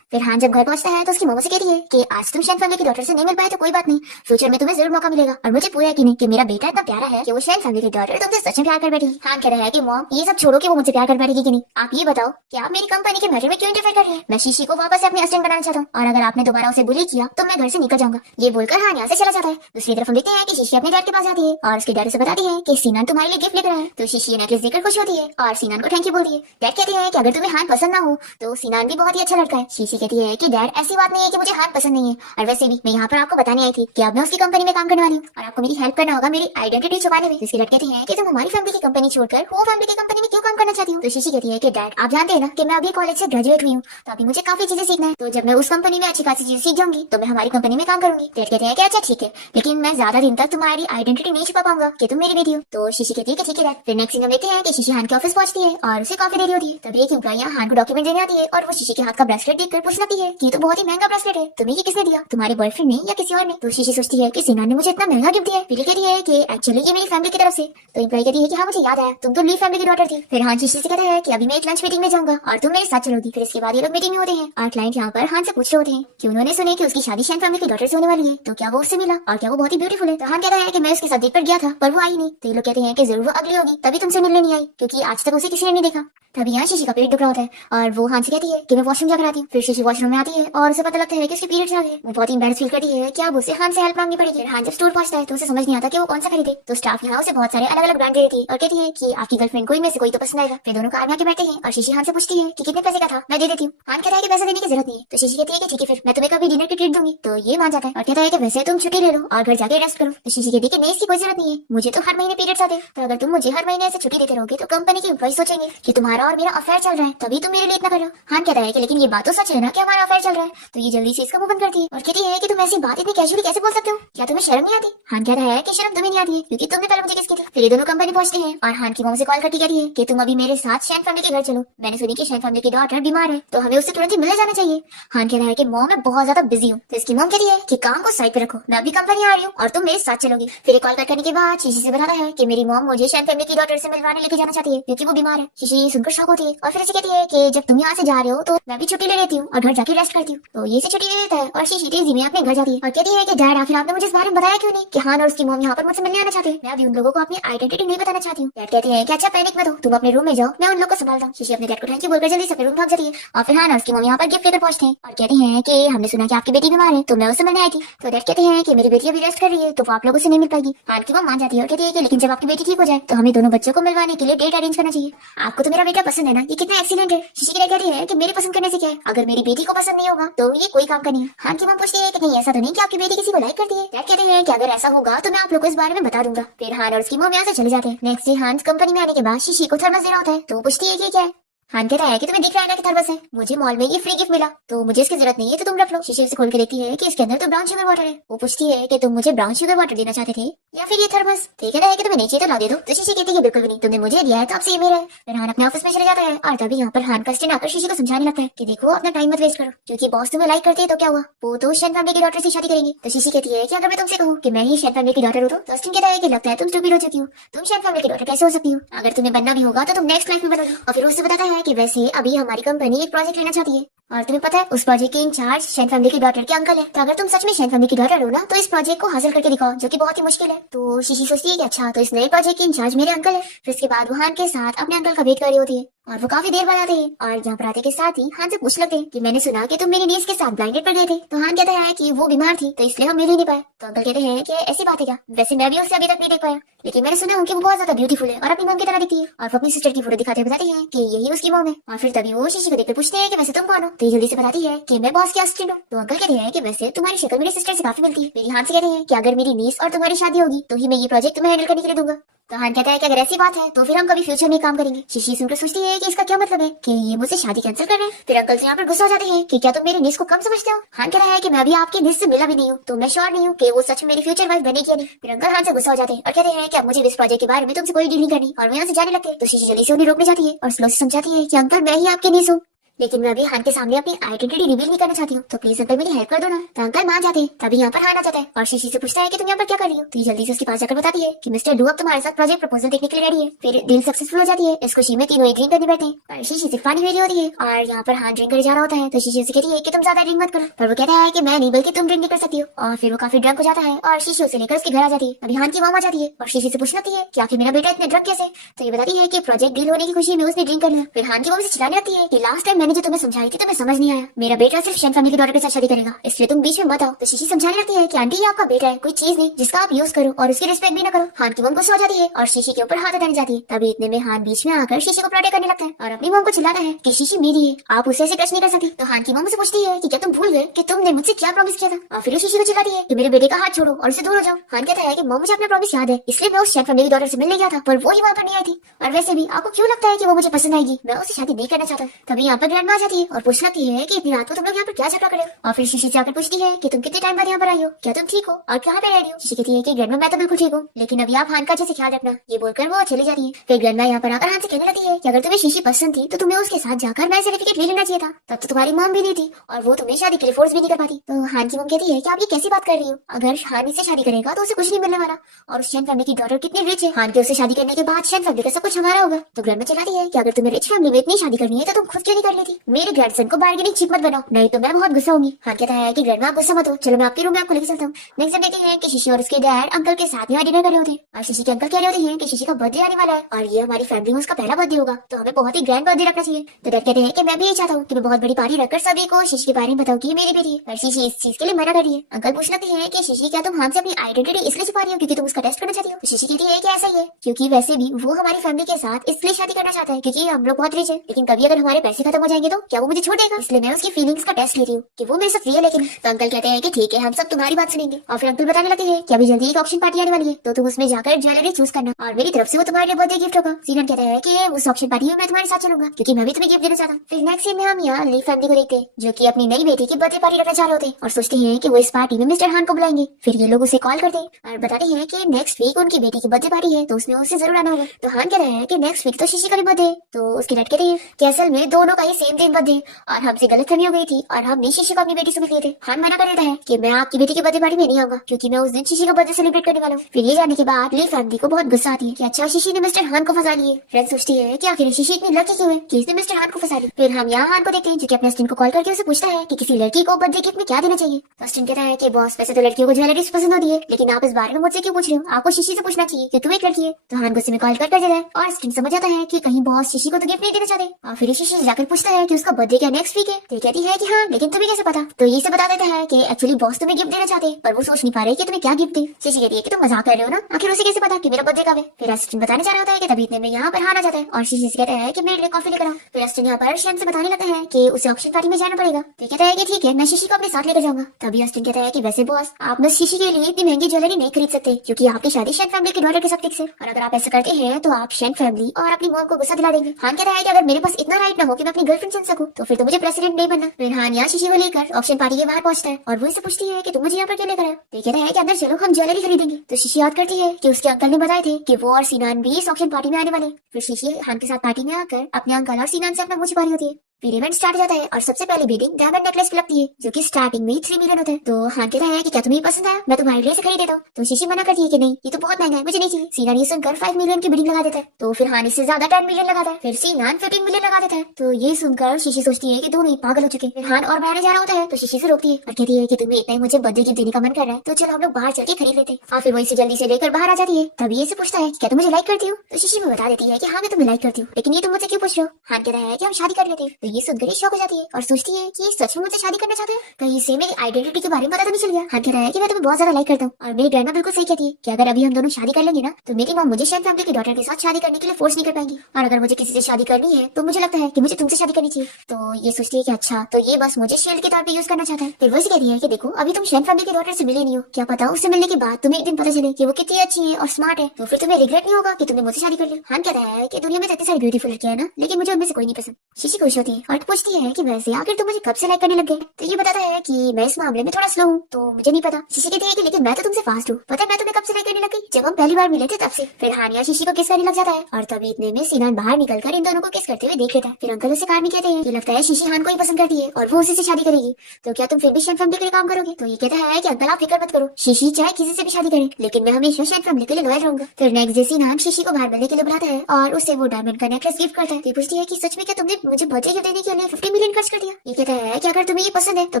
फिर हान जब घर पहुंचता है तो उसकी मम्मी से कहती है कि आज तुम शैन फैमिली की डॉटर से नहीं मिल पाए तो कोई बात नहीं, फ्यूचर में तुम्हें जरूर मौका मिलेगा और मुझे पूरा यकीन है कि मेरा बेटा इतना प्यारा है कि वो शैन फैमिली की डॉटर तुमसे सच में प्यार कर बैठी। हान कह रहा है कि मॉम ये सब छोड़ो कि वो मुझे प्यार कर बैठेगी कि नहीं, आप ये बताओ कि आप मेरी कंपनी के मैटर में क्यों इंटरफेयर कर रहे हैं। मैं शीशी को वापस से अपने असिस्टेंट बनाना चाहता हूँ और अगर आपने दोबारा उसे बुली किया तो मैं घर से निकल जाऊंगा। ये बोलकर हान यहाँ से चला जाता है। दूसरी तरफ हम देखते हैं कि शीशी अपने डैड के पास जाती है और उसके डैड से बताती है कि सीनान तुम्हारे लिए गिफ्ट लेकर आया है। तो शीशी ये नेकलेस देकर खुश होती है और सीनान को थैंक यू बोलती है। डैड कहते हैं कि अगर तुम्हें हान पसंद ना हो तो सीनान भी बहुत ही अच्छा लड़का है। शीशी कहती है कि डैड ऐसी बात नहीं है कि मुझे हान पसंद नहीं है, और वैसे भी मैं यहाँ पर आपको बताने आई थी कि अब मैं उसकी कंपनी में काम करने वाली हूँ और आपको मेरी हेल्प करना होगा मेरी आइडेंटिटी छुपाने में। इसके डैड कहते हैं कि तुम हमारी फैमिली की कंपनी छोड़कर वो फैमिली की कंपनी में क्यों काम करना चाहती हूँ। तो शीशी कहती है कि डैड आप जानते हैं ना कि मैं अभी कॉलेज से ग्रेजुएट हुई हूँ तो अभी मुझे काफी चीजें सीखना है, तो जब मैं उस कंपनी में अच्छी खासी चीजें सीख जाऊंगी तो मैं हमारी कंपनी में काम करूंगी। डैड कहते हैं कि अच्छा ठीक है लेकिन मैं ज्यादा दिन तक तुम्हारी आइडेंटिटी नहीं छुपा पाऊंगा कि तुम मेरी बेटी हो। तो शीशी कहती है कि ठीक है डैड। फिर नेक्स्ट सीन में देखते हैं कि शीशी हान के ऑफिस पहुंचती है और उसे कॉफी दे रही होती है। तभी एक एम्प्लॉई हान को डॉक्यूमेंट देने आती है और वो शीशी के हाथ का ब्रेसलेट देखकर पूछ लगती है कि तो बहुत ही महंगा ब्रेसलेट है, तुम्हें ये किसने दिया, तुम्हारे बॉयफ्रेंड ने या किसी और ने। तो शीशी सोचती है कि सीनान ने मुझे इतना महंगा गिफ्ट दिया है। फिर कहती है कि एक्चुअली ये मेरी फैमिली की तरफ से। तो एम्प्लॉई कहती है कि हाँ मुझे याद आया, तुम तो ली फैमिली की डॉटर थी। फिर हान शीशी से कहता है कि अभी मैं एक लंच मीटिंग में जाऊंगा और तुम मेरे साथ चलोगी। फिर इसके बाद ये लोग मीटिंग में होते हैं और क्लाइंट यहाँ पर हान से पूछ रहे होते हैं कि उन्होंने सुने कि उसकी शादी शैन फैमिली की डॉटर से होने वाली है तो क्या वो उससे मिला और क्या वो बहुत ही ब्यूटीफुल है। तो हान कहता है कि मैं उसके साथ डेट पर गया था पर वो आई नहीं। तो ये लोग कहते हैं कि जरूर वो अगली होगी तभी तुमसे मिलने नहीं आई क्योंकि आज तक उसे किसी ने नहीं देखा। तभी यहाँ शीशी का पेट दुख रहा होता है और वो हान से कहती है कि मैं वॉशरूम जाकर आती हूँ। फिर शीशी वॉशरूम में आती है और उसे पता लगता है कि उसके पीरियड्स आ गए। वो बहुत ही एम्बैरेस फील करती है कि अब उसे हान से हेल्प मांगनी पड़ेगी। फिर हान जब स्टोर पहुंचता है तो उसे समझ नहीं आता कि वो कौन सा खरीदे। तो स्टाफ यहाँ उसे बहुत सारे अलग अलग ब्रांड दे देती है और कहती है कि आपकी गर्लफ्रेंड को इनमें से कोई तो पसंद आएगा। फिर दोनों कार में आके बैठते हैं और शीशी हान से पूछती है कि कितने पैसे का था, मैं दे देती हूँ। हान कहता है कि पैसे देने की जरूरत नहीं है। तो शीशी कहती है कि ठीक है फिर मैं तुम्हें कभी डिनर की ट्रीट दूंगी। तो ये मान जाता है और कहता है कि वैसे तुम छुट्टी ले लो और घर जाके रेस्ट करो। तो शीशी कहती है कि नहीं, इसकी कोई जरूरत नहीं है, मुझे तो हर महीने पीरियड्स आते हैं। तो अगर तुम मुझे हर महीने ऐसे छुट्टी देते रहोगे तो कंपनी के एम्प्लॉय सोचेंगे कि तुम्हारा और मेरा अफेयर चल रहा है, तभी तुम मेरे लिए इतना कर रहे हो। हान कहता है कि लेकिन ये बात तो सच है ना कि हमारा अफेयर चल रहा है। तो ये जल्दी से इसका मुंह बंद करती है और कहती है कि तुम ऐसी बात इतनी कैजुअली कैसे बोल सकते हो, क्या तुम्हें शर्म नहीं आती। हान कहता है कि शर्म तुम्हें नहीं आती है क्योंकि तुमने पहले मुझे किस की थी। फिर ये दोनों कंपनी पहुंचते हैं और हान की मॉम से कॉल करके कहती है कि तुम अभी मेरे साथ शैन फैमिली के घर चलो, मैंने सुनी कि शैन फैमिली की डॉटर बीमार है तो हमें उससे तुरंत ही मिलने जाना चाहिए। हान कहता है कि मॉम मैं बहुत ज्यादा बिजी हूँ। तो इसकी मॉम कहती है कि काम को साइड पे रखो, मैं अभी कंपनी आ रही हूँ और तुम मेरे साथ चलोगी। फिर कॉल करने के बाद शीशी से बताता है कि मेरी मॉम मुझे शैन फैमिली की डॉटर से मिलवाने लेके जाना चाहती है क्योंकि वो बीमार है। शीशी सुनकर शॉक होती है और फिर इसे कहती है कि जब तुम यहाँ से जा रहे हो तो मैं भी छुट्टी ले लेती हूँ और घर जाके रेस्ट करती हूँ। तो ये से छुट्टी ले लेता है और शीशी तेजी में अपने घर जाती है और कहती है कि डैड आखिर आपने मुझे इस बारे में बताया क्यों नहीं कि हान और उसकी मॉम यहाँ पर मुझसे मिलने आना चाहते हैं। मैं अभी उन लोगों को अपनी आइडेंटिटी नहीं बताना चाहती हूँ। डैड कहते हैं कि अच्छा पैनिक मत हो, तुम अपने रूम में जाओ, मैं उन लोग को संभालता हूँ। शीशी अपने डैड को थैंक यू बोलकर जल्दी से अपने रूम भाग जाती है और फिर हान और उसकी मॉम यहाँ पर गिफ्ट लेकर पहुंचते हैं और कहते हैं कि हमने सुना कि आपकी बेटी बीमार है तो मैं उससे मिलने आई थी। तो डैड कहते हैं कि मेरी बेटी अभी रेस्ट कर रही है तो वो आप लोगों से नहीं मिल पाएगी। हान की मॉम मान जाती है और कहती है कि लेकिन जब आपकी बेटी ठीक हो जाए तो हमें दोनों बच्चों को मिलवाने के लिए डेट अरेंज करना चाहिए। आपको तो मेरा बेटा पसंद है ना, ये कितना एक्सीलेंट है। शीशी की कहती है कि मेरे पसंद करने से क्या है, अगर मेरी बेटी को पसंद नहीं होगा तो ये कोई काम का नहीं है। हान की मॉम पूछती है कि नहीं ऐसा तो नहीं कि आपकी बेटी किसी को लाइक करती है। डैड कहते हैं कि अगर ऐसा होगा तो मैं आप लोग को इस बारे में बता दूंगा। फिर हान और उसकी मॉम यहाँ से चले जाते हैं। नेक्स्ट डे हान कंपनी में आने के बाद शीशी को थर्मस देना होता है तो पूछती है कि क्या है। हान कहता है कि तुम्हें दिख रहा है ना कि थर्मस है, मुझे मॉल में ये फ्री गिफ्ट मिला तो मुझे इसकी जरूरत नहीं है तो तुम रख लो। शीशी उसे खोल के देखती है कि इसके अंदर तो ब्राउन शुगर वाटर है। वो पूछती है कि तुम मुझे ब्राउन शुगर वाटर देना चाहते थे या फिर ये थर्मस। तो कहता है कि तुम्हें नहीं चाहिए तो ला दे दो। तो शीशी कहती है बिल्कुल भी नहीं, तुमने मुझे दिया है तो आपसे ये मेरा है। फिर हान अपने ऑफिस में चले जाता है और तभी यहाँ पर हान का स्टैंड आकर शीशी को समझाने लगता है कि देखो अपना टाइम मत वेस्ट करो क्योंकि बॉस तुम्हें लाइक करते हैं तो क्या हुआ, वो तो शैन फैमिली की डॉटर से शादी करेंगे। तो शीशी कहती है कि अगर मैं तुमसे कहूँ कि मैं ही शैन फैमिली की डॉटर हूँ तो स्टैंड कहता है कि लगता है तुम स्टूपिड हो चुकी हो, तुम शैन फैमिली की डॉटर कैसे हो सकती हो, अगर तुम्हें बनना भी होगा तो तुम नेक्स्ट लाइफ में बनोगी। और फिर उससे बताता है कि वैसे अभी हमारी कंपनी एक प्रोजेक्ट लेना चाहती है और तुम्हें पता है उस प्रोजेक्ट के इंचार्ज शैन फैमिली की डॉटर के अंकल है। तो अगर तुम सच में शैन फैमिली की डॉटर हो ना तो इस प्रोजेक्ट को हासिल करके दिखाओ जो कि बहुत ही मुश्किल है। तो शीशी सोचती है कि अच्छा तो इस नए प्रोजेक्ट के इंचार्ज मेरे अंकल है। फिर उसके बाद वो हान के साथ अपने अंकल का वेट कर रही होती है और वो काफी देर बाद आते हैं और यहाँ पर आते के साथ ही हान से पूछ लगते हैं कि मैंने सुना कि तुम मेरी नीस के साथ ब्लाइंडेड पर गए थे। तो हान कहता है कि वो बीमार थी तो इसलिए हम मिल ही नहीं पाए। तो अंकल कहते हैं कि ऐसी बात है क्या, वैसे मैं भी उससे अभी तक नहीं देख पाया लेकिन मैंने सुना हूँ कि वो बहुत ज्यादा ब्यूटीफुल है और अपनी मॉम की तरह दिखती है। और वो अपनी सिस्टर की फोटो दिखाते हुए बताती है कि यही उसकी मॉम है। और फिर तभी वो शीशी को देखकर पूछते हैं कि वैसे तुम कौन हो। तो ये जल्दी से बताती है कि मैं बॉस की असिस्टेंट हूँ। तो अंकल कहते हैं कि वैसे तुम्हारी शक्ल मेरी सिस्टर से काफी मिलती है। मेरी हान से कहते हैं कि अगर मेरी नीस और तुम्हारी शादी होगी तो ही मैं ये प्रोजेक्ट तुम्हें हैंडल करने के लिए दूंगा। तो हान कहता है कि अगर ऐसी बात है तो फिर हम कभी फ्यूचर में काम करेंगे। शीशी सुनकर सोचती है कि इसका क्या मतलब है कि ये मुझसे शादी कैंसिल कर रहे हैं। फिर अंकल यहाँ पर गुस्सा हो जाते हैं कि क्या तुम मेरी नीस को कम समझते हो। हान कहता है कि मैं अभी आपकी नीस से मिला भी नहीं हूँ तो मैं श्योर नहीं हूँ कि वो सच में मेरी फ्यूचर वाइफ बनेगी या नहीं। फिर अंकल हान से गुस्सा हो जाते हैं और कहते हैं कि अब मुझे इस प्रोजेक्ट के बारे में तुमसे कोई डील नहीं करनी और वो यहाँ से जाने लगते हैं। तो शीशी जल्दी से उन्हें रोकने जाती है और स्लो से समझाती है कि अंकल मैं ही आपकी नीस हूँ लेकिन मैं अभी हान के सामने अपनी आइडेंटिटी रिवील नहीं करना चाहती हूँ तो प्लीज अंकल मेरी हेल्प कर दो ना। तो अंकल मान जाते हैं। तभी यहाँ पर हान आ जाता है और शीशी से पूछता है कि तुम यहाँ पर क्या कर रही हो। तो ये जल्दी से उसके पास जाकर बताती है कि मिस्टर लू अब तुम्हारे साथ प्रोजेक्ट प्रपोजल देखने के लिए रेडी है। फिर डील सक्सेसफुल हो जाती है। इस खुशी में तीनों ड्रिंक करने बैठे हैं और शीशी सिर्फ पानी पी होती है और यहाँ पर हान ड्रिंक करे जा रहा होता है। तो शीशी से कहती है कि तुम ज्यादा ड्रिंक मत करो पर वो कहता है कि मैं नहीं बल्कि तुम ड्रिंक नहीं कर सकती हो। और फिर वो काफी ड्रंक हो जाता है और शीशी उसे लेकर उसके घर आ जाती है। अभी हान की मॉम आ जाती है और शीशी से पूछ लगती है कि आखिर मेरा बेटा इतने ड्रंक कैसे। तो ये बताती है कि प्रोजेक्ट डील होने की खुशी में उसने ड्रिंक कर लिया। फिर हान की मॉम से चिल्लाने लगती है कि लास्ट टाइम मैंने जो तुम्हें समझाई थी तुम्हें समझ नहीं आया, मेरा बेटा सिर्फ शैन फैमिली की डॉटर के साथ शादी करेगा इसलिए तुम बीच में मत आओ। तो शीशी समझाने लगती है कि आंटी ये आपका बेटा है, कोई चीज नहीं जिसका आप यूज करो और उसकी रिस्पेक्ट भी ना करो। हान की मॉम गुस्सा हो जाती है और शीशी के ऊपर हाथ उठाने जाती है। तभी इतने में हान बीच में आकर शीशी को प्रोटेक्ट करने लगता है और अपनी मॉम को चिल्लाता है कि शीशी मेरी है, आप उसे ऐसे टच नहीं कर सकती। तो हान की मॉम से पूछती है कि क्या तुम भूल गए कि तुमने मुझसे क्या प्रॉमिस किया था। और फिर शीशी को चिल्लाती है कि मेरे बेटे का हाथ छोड़ो और उसे दूर हो जाओ। हान कहता है कि मॉम मुझे अपना प्रॉमिस याद है इसलिए मैं उस शैन फैमिली की डॉटर से मिलने गया था पर वो ही वहाँ पर नहीं आई थी और वैसे भी आपको क्यों लगता है कि वो मुझे पसंद आएगी, मैं उससे शादी नहीं करना चाहता। तभी यहाँ पर ग्रैंडमा आ जाती है और पूछ लगती है कि इतनी रात को तुम लोग यहाँ पर क्या झगड़ा करे। और फिर शीशी से आकर पूछती है कि तुम कितने टाइम बाद यहाँ पर आई हो, क्या तुम ठीक हो और कहाँ पे रह रही हो। शीशी कहती है कि ग्रैंडमा मैं तो बिल्कुल ठीक हूँ लेकिन अभी आप हान का अच्छे से ख्याल रखना। ये बोलकर वो चली जाती है। फिर ग्रैंडमा यहाँ पर आकर हान से कहने लगती है कि अगर तुम्हें शीशी पसंद थी तो तुम्हें उसके साथ जाकर मैरिज सर्टिफिकेट ले लेना चाहिए था, तब तो तुम्हारी मॉम भी नहीं थी और वो तुम्हें शादी के लिए फोर्स भी नहीं कर पाती। तो हान की मॉम कहती है कि आप ये कैसी बात कर रही हो, अगर हान इससे शादी करेगा तो उसे कुछ नहीं मिलने वाला और उस शैन फैमिली की डॉटर कितनी रिच है, हान के उससे शादी करने के बाद शैन फैमिली का सब कुछ हमारा होगा। तो ग्रैंडमा चिल्लाती है कि अगर तुम्हें रिच फैमिली में इतनी शादी करनी है तो तुम खुद क्यों नहीं कर बेटी, मेरे ग्रैंडसन को बार्गेनिंग चीप मत बनाओ, नहीं तो मैं बहुत गुस्सा होंगी। हाथ कहता है कि ग्रैंडमा आप गुस्सा मत हो, चलो मैं आपके रूम में आपको लेके चलता हूँ। नेक्स्ट देखते हैं कि शिशी और उसके डैड अंकल के साथ यहाँ डिनर कर रहे होते हैं और शिशी के अंकल कह रहे होते हैं कि शिशी का बर्थडे आने वाला है और ये हमारी फैमिली में उसका पहला बर्थडे होगा, तो हमें बहुत ही ग्रैंड बर्थडे रखना चाहिए। तो डैड कहते हैं कि मैं भी ये चाहता हूँ कि मैं बहुत बड़ी पार्टी रखकर सभी को शिशी के बारे में बताऊँ कि ये मेरी बेटी है, पर शिशी इस चीज के लिए मना कर रही है। अंकल पूछ लेते हैं कि शिशी क्या तुम हमसे अपनी आइडेंटिटी इसलिए छुपा रही हो क्योंकि तुम उसका टेस्ट करना चाहती हो? तो शिशी कहती है कि ऐसा ही है, क्योंकि वैसे भी वो हमारी फैमिली के साथ इसलिए शादी करना चाहता है क्योंकि हम लोग बहुत रिच है, लेकिन कभी अगर हमारे पैसे खत्म हो जाएंगे तो क्या वो मुझे छोड़ देगा? इसलिए मैं उसकी फीलिंग्स का टेस्ट ले रही हूँ कि वो मेरे साथ फ्री है। लेकिन तो अंकल कहते हैं कि ठीक है, हम सब तुम्हारी बात सुनेंगे। और फिर अंकल बताने लगते हैं कि अभी जल्दी एक ऑप्शन पार्टी आने वाली है, तो तुम उसमें जाकर ज्वेलरी चूज करना और मेरी तरफ से वो तुम्हारे लिए बर्थडे गिफ्ट होगा। सीनन कहता है कि उस ऑप्शन पार्टी में मैं तुम्हारे साथ चलूंगा क्योंकि मैं भी तुम्हें गिफ्ट देना चाहता हूँ। फिर नेक्स्ट सीन में हम यहाँ ली फैमिली को देखते हैं जो कि अपनी नई बेटी की बर्थडे पार्टी रखना चाह रहे होते हैं और सोचते हैं कि वो इस पार्टी में मिस्टर हान को बुलाएंगे। फिर ये लोग उसे कॉल करते हैं और बताते हैं कि नेक्स्ट वीक उनकी बेटी की बर्थडे पार्टी है, तो उसमें उसे जरूर आना होगा। तो हान कह रहा है कि नेक्स्ट वीक तो शिशी का भी बर्थडे है, तो उसके डैड कहते हैं कि असल में दोनों का ही सेम दिन बर्थडे और हमसे गलतफहमी हो गई थी और हमने शिशी को अपनी बेटी समझ लिए थे। हान मना कर देता है कि मैं आपकी बेटी की बर्थडे पार्टी में नहीं आऊंगा क्योंकि मैं उस दिन शिशी का बर्थडे सेलिब्रेट करने वाला हूँ। फिर ये जानने के बाद ली फैमिली को बहुत गुस्सा आती है कि अच्छा शिशी ने मिस्टर हान को फंसा लिए। फ्रेंड सोचती है कि आखिर शिशी इतनी लकी क्यों है कि इसने मिस्टर हान को फंसा ली। फिर हम यहाँ हान को देखते हैं जो कि अपने अस्टिन को कॉल करके उसे पूछता है कि किसी लड़की को बर्थडे गिफ्ट में क्या देना चाहिए। तो अस्टिन कहता है कि बॉस वैसे तो लड़कियों को ज्वेलरीज पसंद होती है, लेकिन आप इस बारे में मुझसे क्यों पूछ रहे हो? आपको शिशी से पूछना चाहिए कि तुम एक लड़की है। तो हान गुस्से में कॉल कर देता है और अस्टिन समझ जाता है कि कहीं बॉस शिशी को तो गिफ्ट नहीं देना चाहते। और फिर शिशी जाकर पूछता है कि उसका बर्थडे क्या नेक्स्ट वीक है? तो कहती है कि हाँ, लेकिन तुम्हें कैसे पता? तो ये से बता देता है कि एक्चुअली बॉस तुम्हें गिफ्ट देना चाहते हैं पर वो सोच नहीं पा रहे कि तुम्हें क्या गिफ्ट दे। शिशी कहती है कि तुम मजाक कर रहे हो ना, आखिर उसे कैसे पता कि मेरा बर्थडे कब है? फिर अस्टिन बताने जा रहा होता है कि तभी इतने में यहाँ पर हान आ जाता है और शिशी से कहता है कि मेरे लिए कॉफी लेकर आओ। फिर अस्टिन यहाँ पर शैन से बताने लगता है कि उसे ऑक्शन पार्टी में जाना पड़ेगा। तो कहता है कि ठीक है, मैं शिशी को अपने साथ लेकर जाऊंगा। तभी अस्टिन कहता है कि वैसे बॉस आप ना शिशी के लिए इतनी महंगी ज्वेलरी नहीं खरीद सकते क्योंकि आपकी शादी शैन फैमिली की डॉटर के साथ फिक्स है और अगर आप ऐसा करते हैं तो आप शैन फैमिली और अपनी मॉम को गुस्सा दिला देंगे। हान कहता है कि अगर मेरे पास इतना राइट ना हो कि मैं अपनी गर्लफ्रेंड चुन सकूं तो फिर तो मुझे प्रेसिडेंट नहीं बनना। फिर हान यहाँ शिशी को लेकर ऑक्शन पार्टी के बाहर पहुंचता है और वो इससे पूछती है कि तुम मुझे यहाँ पर क्यों लेकर आए? तो कहता है कि अंदर चलो, हम ज्वेलरी खरीदेंगे। तो शिशी याद करती है कि उसके अंकल ने बताए थे कि वो और सीनान भी इस ऑक्शन पार्टी में आने वाले। फिर शिशी हान के साथ पार्टी में आकर अपने अंकल और सीनान से अपना मुंह छुपा रही होती है। फिर इवेंट स्टार्ट जाता है और सबसे पहले बिडिंग डायमंड नेकलेस की लगती है जो कि स्टार्टिंग में 3 मिलियन होता है। तो हान कहता है कि क्या तुम्हें पसंद आया, मैं तुम्हारे लिए खरीद देता हूँ। तो शिशी मना करती है कि नहीं, ये तो बहुत महंगा है, मुझे नहीं चाहिए। सीनान ये सुनकर 5 मिलियन की बिडिंग लगा देता है। तो फिर हान इससे ज्यादा 10 मिलियन लगाता है। फिर सीनान 15 मिलियन लगा देता है। तो ये सुनकर शिशी सोचती है कि दोनों ही पागल हो चुके। फिर हान और बढ़ाने जा रहा होता है तो शिशी से रोकती है और कहती है कि तुम्हें इतना ही मुझे बर्थडे गिफ्ट देने का मन कर रहा है तो चलो हम लोग बाहर चल के खरीद लेते हैं। और फिर वो इसे जल्दी से लेकर बाहर आ जाती है। तभी ये से पूछता है कि क्या तुम मुझे लाइक करती हो? तो शिशी में बता देती है कि हाँ, मैं तुम्हें लाइक करती हूँ, लेकिन ये तुम मुझसे क्यों पूछ रहे हो? हान कहता है कि हम शादी कर लेते हैं। तो ये सुनकर ही शौक हो जाती है और सोचती है कि सच में मुझसे शादी करना चाहते हैं, कहीं से मेरी आइडेंटिटी के बारे में पता तो नहीं चल गया। हान कहता है कि मैं तुम्हें बहुत ज्यादा लाइक करता हूँ और मेरी ग्रैंडमा बिल्कुल सही कहती है कि अगर अभी हम दोनों शादी कर लेंगे ना तो मेरी मॉम मुझे शैन फैमिली की डॉटर के साथ शादी करने के लिए फोर्स नहीं कर पाएंगी और अगर मुझे किसी से शादी करनी है तो मुझे लगता है कि मुझे तुमसे शादी करनी चाहिए। तो ये सोचती है कि अच्छा, तो ये बस मुझे शील्ड के तौर पे यूज करना चाहता है। फिर वो से कहती है कि देखो, अभी तुम शैन फैमिली की डॉटर से मिले नहीं हो, क्या पता उससे मिलने के बाद तुम्हें एक दिन पता चले कि वो कितनी अच्छी है और स्मार्ट है, तो फिर तुम्हें रिग्रेट नहीं होगा कि तुमने मुझसे शादी कर ली। हान कहता है कि दुनिया में इतनी सारी ब्यूटीफुल लड़कियां है ना, लेकिन मुझे उनमें से कोई नहीं पसंद। शिशी खुश होती है और पूछती है कि वैसे आखिर तुम मुझे कब से लाइक करने लग गए? तो ये बताता है कि मैं इस मामले में थोड़ा स्लो हूँ, तो मुझे नहीं पता। शिशी कहती है कि लेकिन मैं तो तुमसे फास्ट हूँ, पता है मैं तुम्हें कब से लाइक करने लग गई? जब हम पहली बार मिले थे तब से। फिर हानिया शिशी को किस करने लग जाता है और तभी इतने में सीनान बाहर निकलकर इन दोनों को किस करते हुए देख लेता है। फिर अंकल उसे कार में कहते हैं कि लगता है शिशी हान को ही पसंद करती है और वो उसी से शादी करेगी, तो क्या तुम फिर भी शैन फैमिली के लिए काम करोगे? तो ये कहता है कि अंकल आप फिक्र मत करो, शिशी चाहे किसी से भी शादी करे लेकिन मैं हमेशा शैन फैमिली के लिए लॉयल रहूंगा। फिर नेक्स्ट डे सीनान शिशी को बाहर मिलने के लिए बुलाता है और उससे वो डायमंड का नेकलेस गिफ्ट करता है। तो पूछती है कि सच में क्या तुमने मुझे बर्थडे गिफ्ट देने के लिए 50 मिलियन खर्च कर दिया? ये कहता है कि अगर तुम्हें ये पसंद है तो